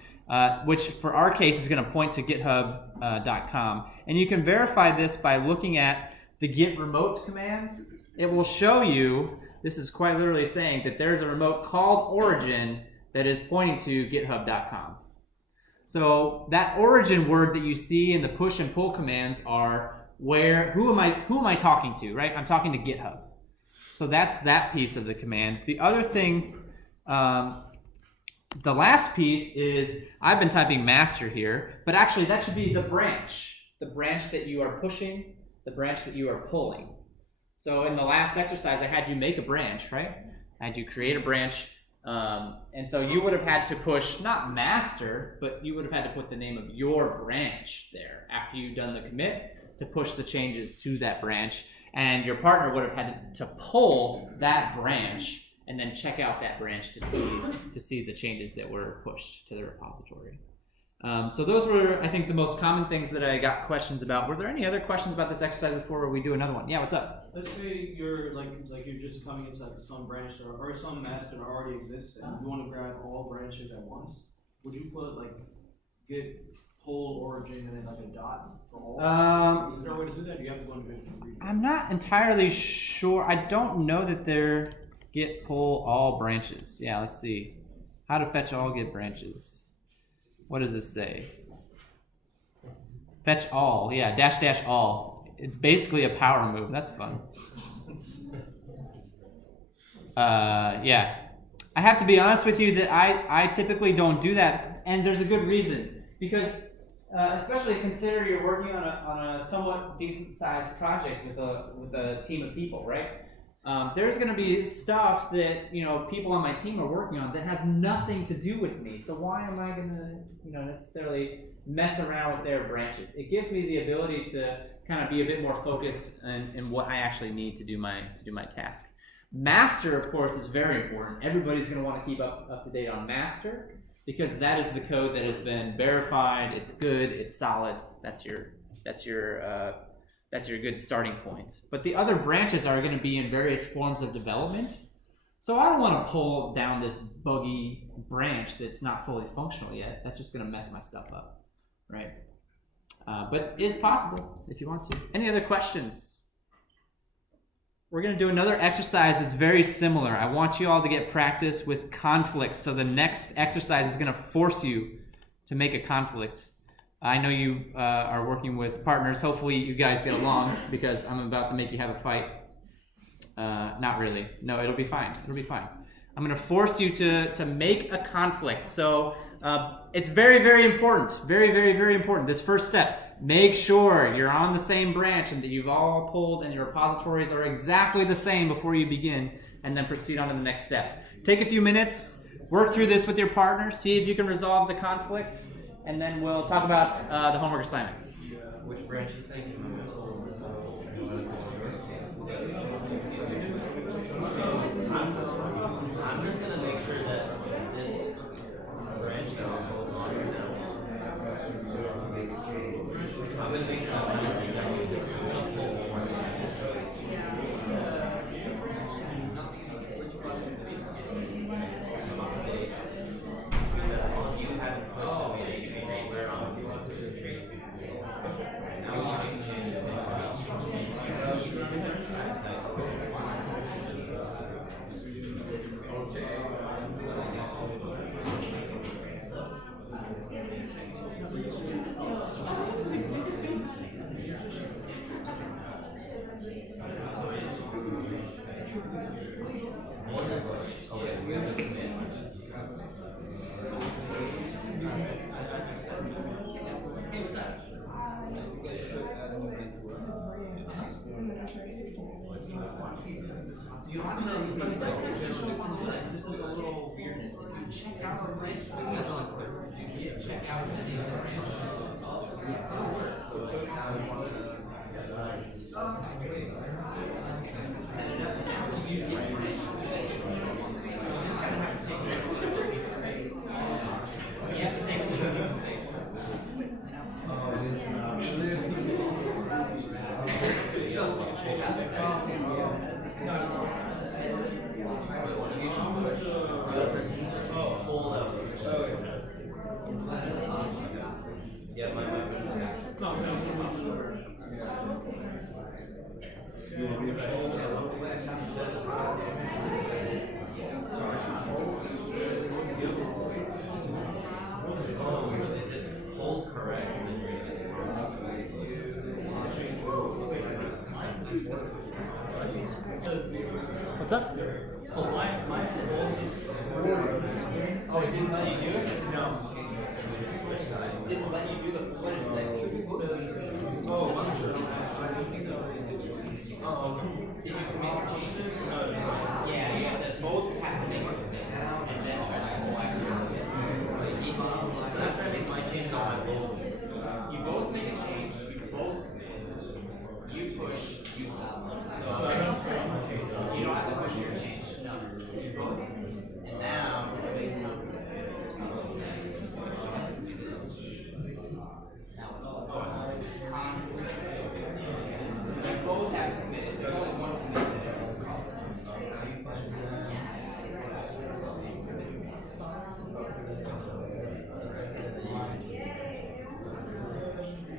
which for our case is going to point to github.com. And you can verify this by looking at the get remote command. It will show you, this is quite literally saying that there's a remote called origin that is pointing to github.com. So that origin word that you see in the push and pull commands are who am I talking to, right? I'm talking to GitHub. So that's that piece of the command. The other thing, the last piece is, I've been typing master here, but actually that should be the branch that you are pushing, the branch that you are pulling. So in the last exercise, I had you make a branch, right? I had you create a branch. And so you would have had to push, not master, but you would have had to put the name of your branch there after you've done the commit to push the changes to that branch. And your partner would have had to pull that branch and then check out that branch to see the changes that were pushed to the repository. So those were, I think, the most common things that I got questions about. Were there any other questions about this exercise before we do another one? Yeah, what's up? Let's say you're like you're just coming into like some branch or some master that already exists, and you want to grab all branches at once. Would you put like get pull origin and then like a dot for all? Is there a way to do that? Do you have to go into it? I'm not entirely sure. I don't know that they're get pull all branches. Yeah, let's see. How to fetch all get branches. What does this say? Fetch all. Yeah, dash all. It's basically a power move. That's fun. Yeah. I have to be honest with you that I typically don't do that, and there's a good reason. Because especially consider you're working on a somewhat decent sized project with a team of people, right? there's going to be stuff that people on my team are working on that has nothing to do with me. So why am I going to necessarily mess around with their branches? It gives me the ability to kind of be a bit more focused in what I actually need to do my task. Master, of course, is very important. Everybody's going to want to keep up to date on master, because that is the code that has been verified. It's good. It's solid. That's your good starting point. But the other branches are going to be in various forms of development. So I don't want to pull down this buggy branch that's not fully functional yet. That's just going to mess my stuff up, right? But it is possible if you want to. Any other questions? We're going to do another exercise that's very similar. I want you all to get practice with conflicts. So the next exercise is going to force you to make a conflict. I know you are working with partners. Hopefully you guys get along, because I'm about to make you have a fight. Not really. No, it'll be fine. It'll be fine. I'm going to force you to make a conflict. So it's very, very important. Very, very, very important. This first step. Make sure you're on the same branch and that you've all pulled and your repositories are exactly the same before you begin, and then proceed on to the next steps. Take a few minutes, work through this with your partner, see if you can resolve the conflict, and then we'll talk about the homework assignment. Which branch you think? I'm just gonna make sure that this branch that I'm holding on right now, I'm gonna make sure that You want to this is a little weirdness. If you check out a branch, you check out any branch. Set it up now. You get a branch. You just kind of have to take it. You have to take it. Yeah, my if it holds correct, What's up? Oh, it didn't let you do it? No. It didn't let you do the what did it say? Did you commit your changes? Yeah, you have to both have to make a commit and then try to pull back. so after I make my change on my goal, You both make a change, you both commit, you push, you pull. So you don't have to push your change. No. You both. And now you both have to commit it. There's only one commitment.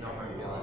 no hard feelings.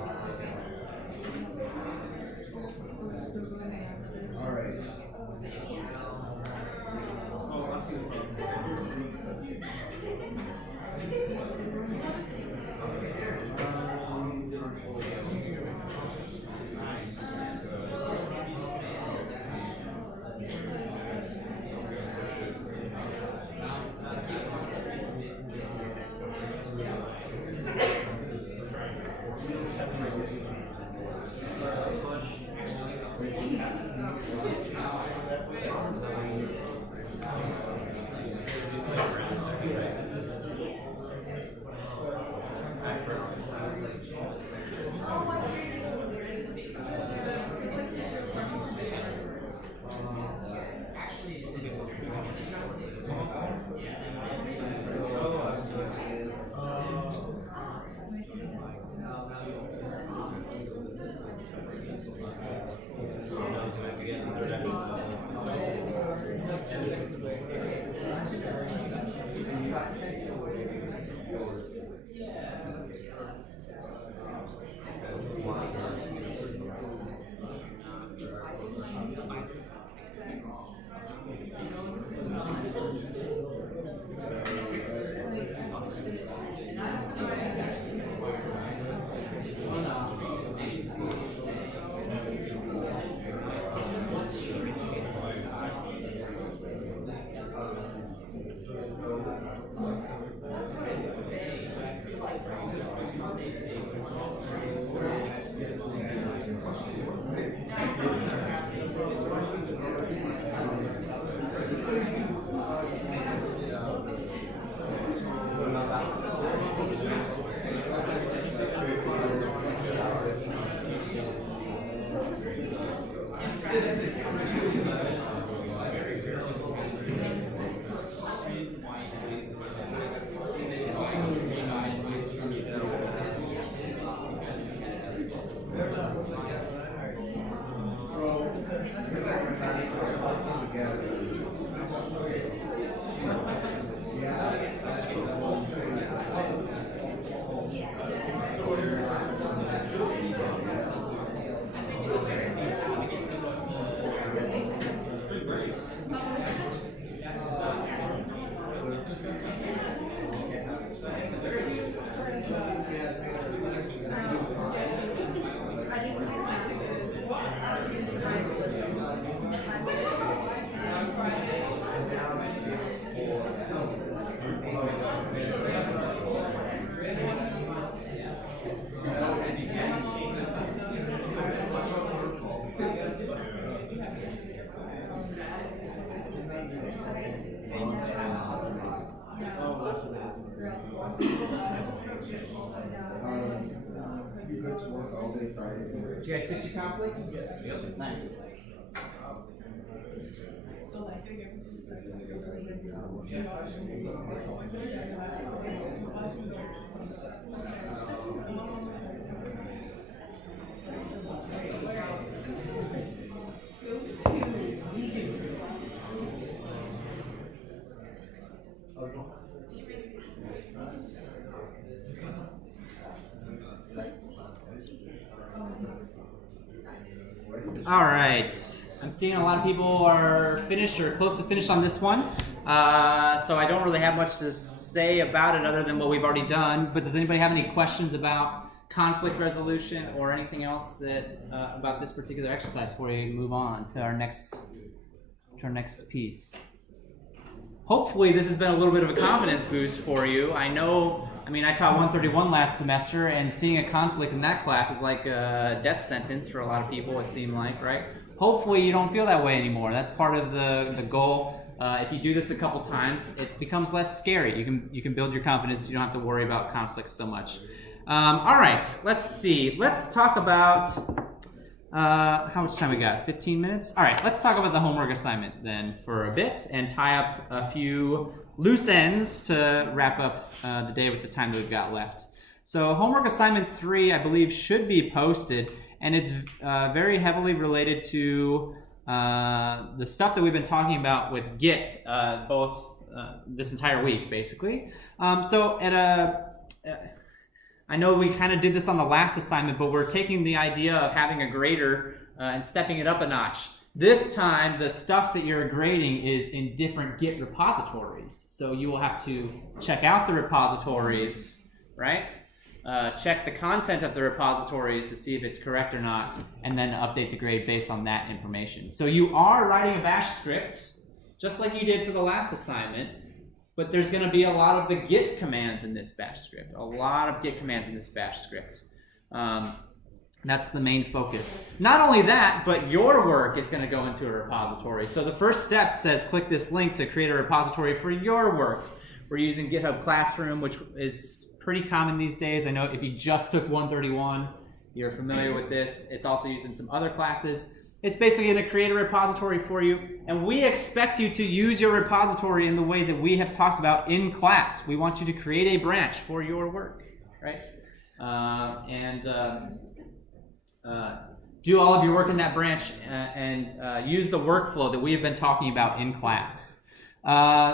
You go to work all day Friday. Did you guys fix your conflict? Yes. Yep. Nice. So like they give All right. I'm seeing a lot of people are finished or close to finish on this one. So I don't really have much to say about it other than what we've already done. But does anybody have any questions about conflict resolution or anything else that about this particular exercise before we move on to our next piece? Hopefully this has been a little bit of a confidence boost for you. I mean, I taught 131 last semester, and seeing a conflict in that class is like a death sentence for a lot of people, it seemed like, right? Hopefully you don't feel that way anymore. That's part of the goal. If you do this a couple times, it becomes less scary. You can build your confidence. You don't have to worry about conflicts so much. All right, let's see. Let's talk about how much time we got? 15 minutes? All right, let's talk about the homework assignment then for a bit and tie up a few loose ends to wrap up the day with the time that we've got left. So homework assignment 3, I believe, should be posted, and it's very heavily related to the stuff that we've been talking about with Git both this entire week, basically. So I know we kind of did this on the last assignment, but we're taking the idea of having a grader and stepping it up a notch. This time, the stuff that you're grading is in different Git repositories. So you will have to check out the repositories, right? Check the content of the repositories to see if it's correct or not, and then update the grade based on that information. So you are writing a bash script, just like you did for the last assignment, but there's going to be a lot of the Git commands in this bash script. A lot of Git commands in this bash script. That's the main focus. Not only that, but your work is going to go into a repository. So the first step says click this link to create a repository for your work. We're using GitHub Classroom, which is pretty common these days. I know if you just took 131, you're familiar with this. It's also used in some other classes. It's basically going to create a repository for you, and we expect you to use your repository in the way that we have talked about in class. We want you to create a branch for your work, right? Do all of your work in that branch and use the workflow that we have been talking about in class.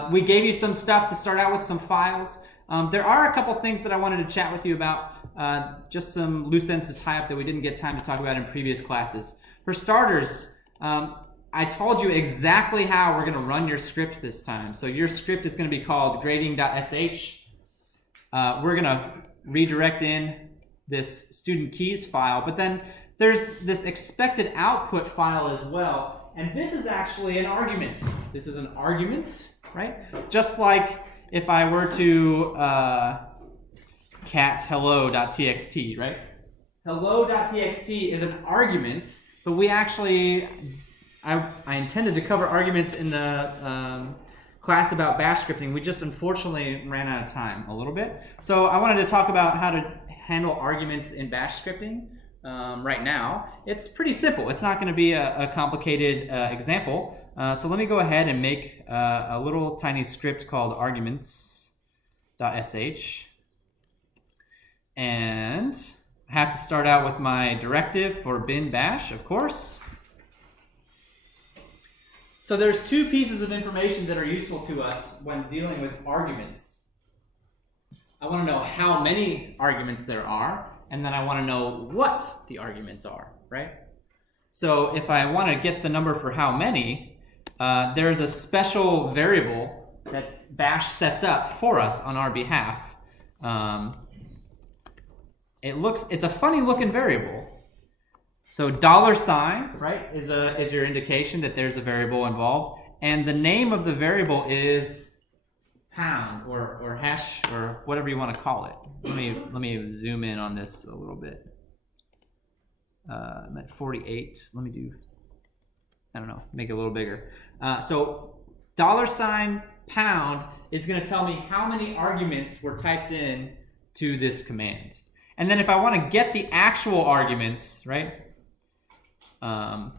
We gave you some stuff to start out with, some files. There are a couple things that I wanted to chat with you about, just some loose ends to tie up that we didn't get time to talk about in previous classes. For starters, I told you exactly how we're going to run your script this time. So your script is going to be called grading.sh. We're going to redirect in this student keys file, but then there's this expected output file as well. And this is actually an argument. This is an argument, right? Just like if I were to cat hello.txt, right? Hello.txt is an argument, but we actually, I intended to cover arguments in the class about bash scripting. We just unfortunately ran out of time a little bit. So I wanted to talk about how to handle arguments in bash scripting right now. It's pretty simple. It's not going to be a complicated example. So let me go ahead and make a little tiny script called arguments.sh. And I have to start out with my directive for bin bash, of course. So there's two pieces of information that are useful to us when dealing with arguments. I want to know how many arguments there are, and then I want to know what the arguments are, right? So if I want to get the number for how many, there's a special variable that bash sets up for us on our behalf. It's a funny looking variable. So $, right, is your indication that there's a variable involved, and the name of the variable is pound or hash or whatever you want to call it. Let me zoom in on this a little bit. I'm at 48. Let me do, I don't know, make it a little bigger. So $pound is going to tell me how many arguments were typed in to this command. And then if I want to get the actual arguments, right? I'll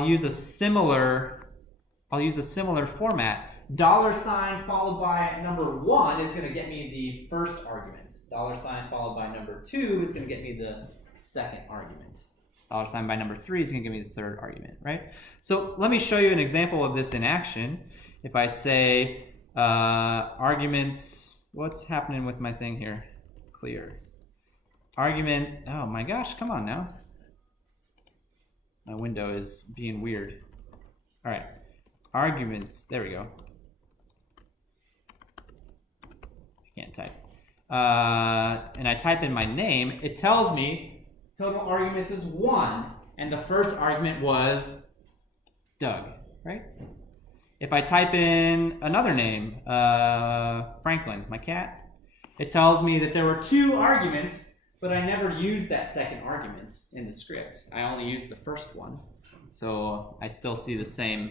use a similar format. $, followed by number 1 is going to get me the first argument. $, followed by number 2 is going to get me the second argument. $, by number 3 is going to give me the third argument, right? So let me show you an example of this in action. If I say arguments, what's happening with my thing here? Clear. Argument, oh my gosh, come on now. My window is being weird. All right, arguments, there we go. I can't type. And I type in my name, it tells me total arguments is 1, and the first argument was Doug, right? If I type in another name, Franklin, my cat, it tells me that there were 2 arguments, but I never used that second argument in the script. I only used the first one. So I still see the same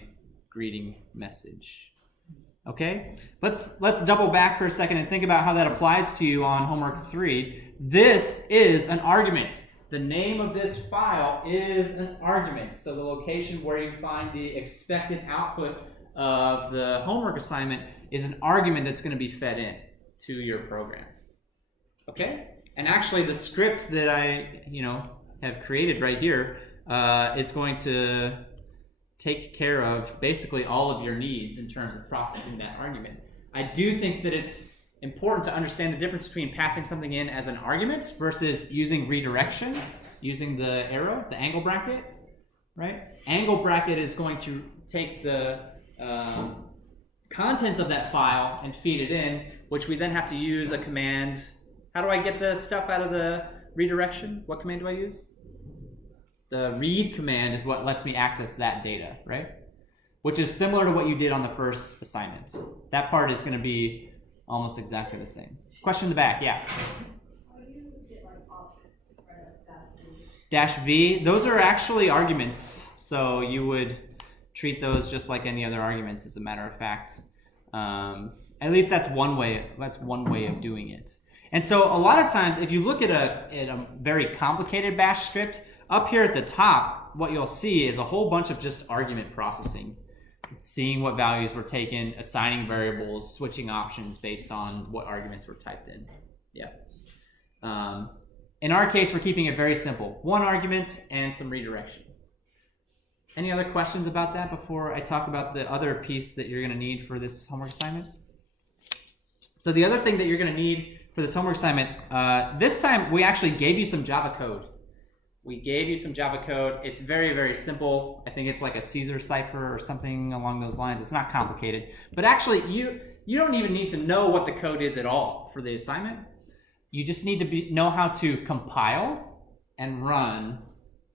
greeting message. Okay, let's double back for a second and think about how that applies to you on homework 3. This is an argument. The name of this file is an argument. So the location where you find the expected output of the homework assignment is an argument that's going to be fed in to your program. Okay? And actually the script that I, have created right here, it's going to take care of basically all of your needs in terms of processing that argument. I do think that it's important to understand the difference between passing something in as an argument versus using redirection, using the arrow, the angle bracket, right? Angle bracket is going to take the contents of that file and feed it in, which we then have to use a command. How do I get the stuff out of the redirection? What command do I use? The read command is what lets me access that data, right? Which is similar to what you did on the first assignment. That part is going to be almost exactly the same. Question in the back, yeah. How do you get like options, right? -v, those are actually arguments. So you would treat those just like any other arguments, as a matter of fact. At least that's one way of doing it. And so a lot of times, if you look at a very complicated bash script, up here at the top, what you'll see is a whole bunch of just argument processing. It's seeing what values were taken, assigning variables, switching options based on what arguments were typed in. Yeah. In our case, we're keeping it very simple. 1 argument and some redirection. Any other questions about that before I talk about the other piece that you're going to need for this homework assignment? So the other thing that you're going to need for this homework assignment, this time we actually gave you some Java code. It's very, very simple. I think it's like a Caesar cipher or something along those lines. It's not complicated. But actually, you don't even need to know what the code is at all for the assignment. You just need to know how to compile and run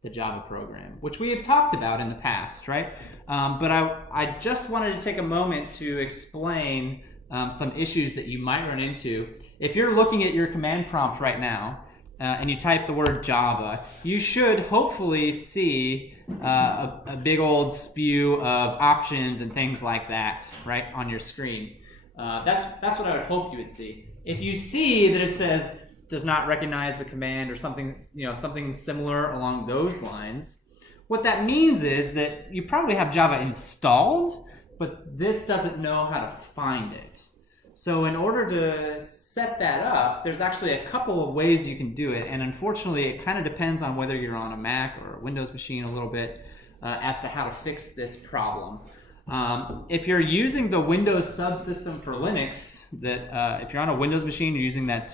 the Java program, which we have talked about in the past, right? But I just wanted to take a moment to explain some issues that you might run into. If you're looking at your command prompt right now, and you type the word Java, you should hopefully see a big old spew of options and things like that, right, on your screen. That's what I would hope you would see. If you see that it says does not recognize the command or something, something similar along those lines, what that means is that you probably have Java installed, but this doesn't know how to find it. So in order to set that up, there's actually a couple of ways you can do it, and unfortunately it kind of depends on whether you're on a Mac or a Windows machine a little bit as to how to fix this problem. If you're using the Windows subsystem for Linux, if you're on a Windows machine, you're using that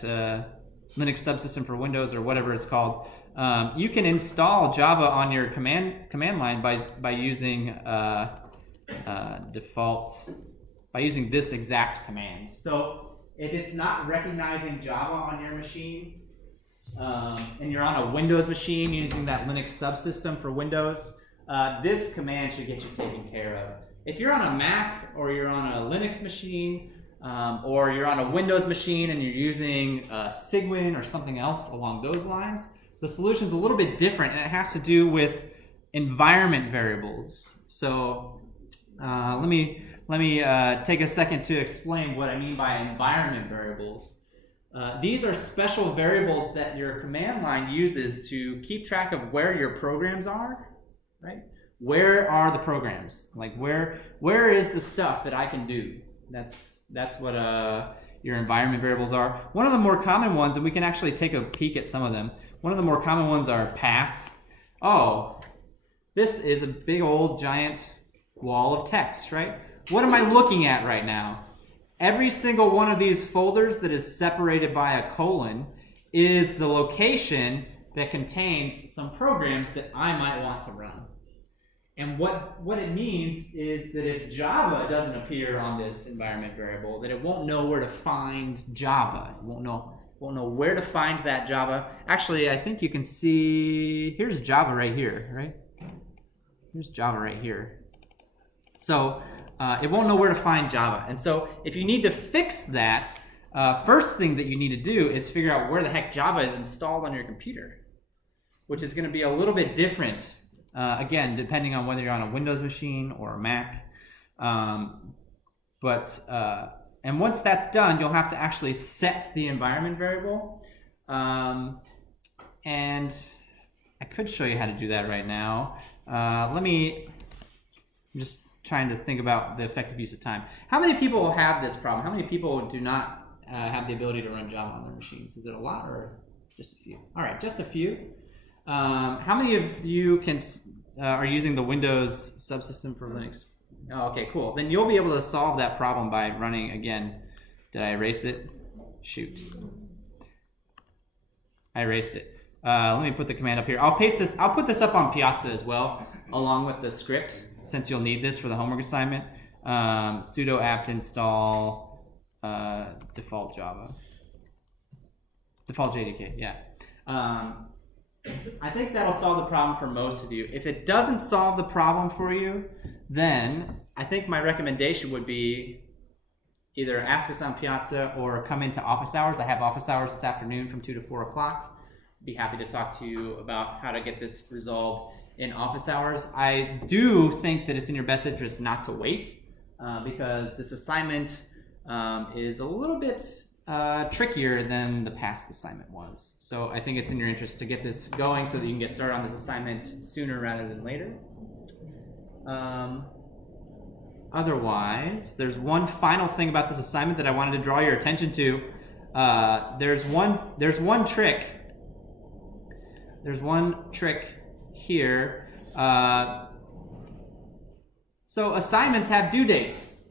Linux subsystem for Windows or whatever it's called, you can install Java on your command line by using by using this exact command. So if it's not recognizing Java on your machine, and you're on a Windows machine using that Linux subsystem for Windows, this command should get you taken care of. If you're on a Mac or you're on a Linux machine, or you're on a Windows machine and you're using Cygwin or something else along those lines, the solution's a little bit different, and it has to do with environment variables. So let me take a second to explain what I mean by environment variables. These are special variables that your command line uses to keep track of where your programs are, right? Where are the programs? Like where is the stuff that I can do? That's what your environment variables are. One of the more common ones, and we can actually take a peek at some of them. One of the more common ones are path. Oh, this is a big old giant wall of text, right? What am I looking at right now? Every single one of these folders that is separated by a colon is the location that contains some programs that I might want to run. And what it means is that if Java doesn't appear on this environment variable, that it won't know where to find Java. It won't know where to find that Java. Actually, I think you can see, here's Java right here, right? Here's Java right here. So it won't know where to find Java. And so if you need to fix that, first thing that you need to do is figure out where the heck Java is installed on your computer, which is going to be a little bit different, again, depending on whether you're on a Windows machine or a Mac. And once that's done, you'll have to actually set the environment variable. And I could show you how to do that right now. I'm just trying to think about the effective use of time. How many people have this problem? How many people do not have the ability to run Java on their machines? Is it a lot or just a few? All right, just a few. How many of you are using the Windows subsystem for Linux? Oh, okay, cool. Then you'll be able to solve that problem by running, again, did I erase it? Shoot. I erased it. Let me put the command up here. I'll put this up on Piazza as well, along with the script, since you'll need this for the homework assignment. Sudo apt install default Java. Default JDK, yeah. I think that'll solve the problem for most of you. If it doesn't solve the problem for you, then I think my recommendation would be either ask us on Piazza or come into office hours. I have office hours this afternoon from 2 to 4 o'clock. Be happy to talk to you about how to get this resolved in office hours. I do think that it's in your best interest not to wait because this assignment is a little bit trickier than the past assignment was. So I think it's in your interest to get this going so that you can get started on this assignment sooner rather than later. Otherwise, there's one final thing about this assignment that I wanted to draw your attention to. There's one trick. There's one trick here. So assignments have due dates.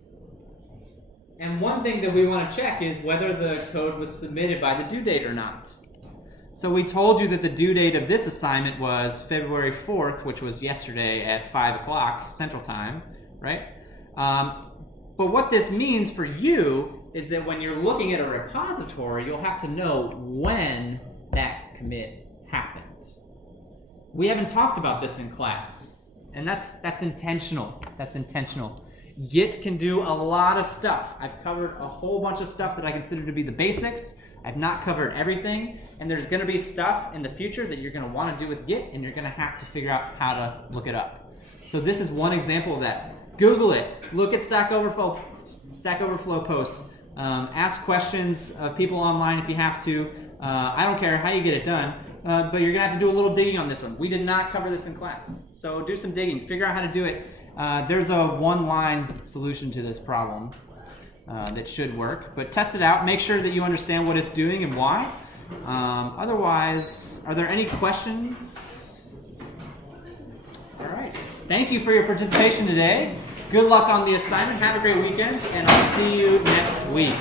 And one thing that we want to check is whether the code was submitted by the due date or not. So we told you that the due date of this assignment was February 4th, which was yesterday at 5 o'clock Central Time, right? But what this means for you is that when you're looking at a repository, you'll have to know when that commit happened. We haven't talked about this in class, and that's intentional. That's intentional. Git can do a lot of stuff. I've covered a whole bunch of stuff that I consider to be the basics. I've not covered everything, and there's going to be stuff in the future that you're going to want to do with Git, and you're going to have to figure out how to look it up. So this is one example of that. Google it. Look at Stack Overflow posts. Ask questions of people online if you have to. I don't care how you get it done, but you're going to have to do a little digging on this one. We did not cover this in class, so do some digging. Figure out how to do it. There's a one-line solution to this problem that should work, but test it out. Make sure that you understand what it's doing and why. Otherwise, are there any questions? All right. Thank you for your participation today. Good luck on the assignment. Have a great weekend, and I'll see you next week.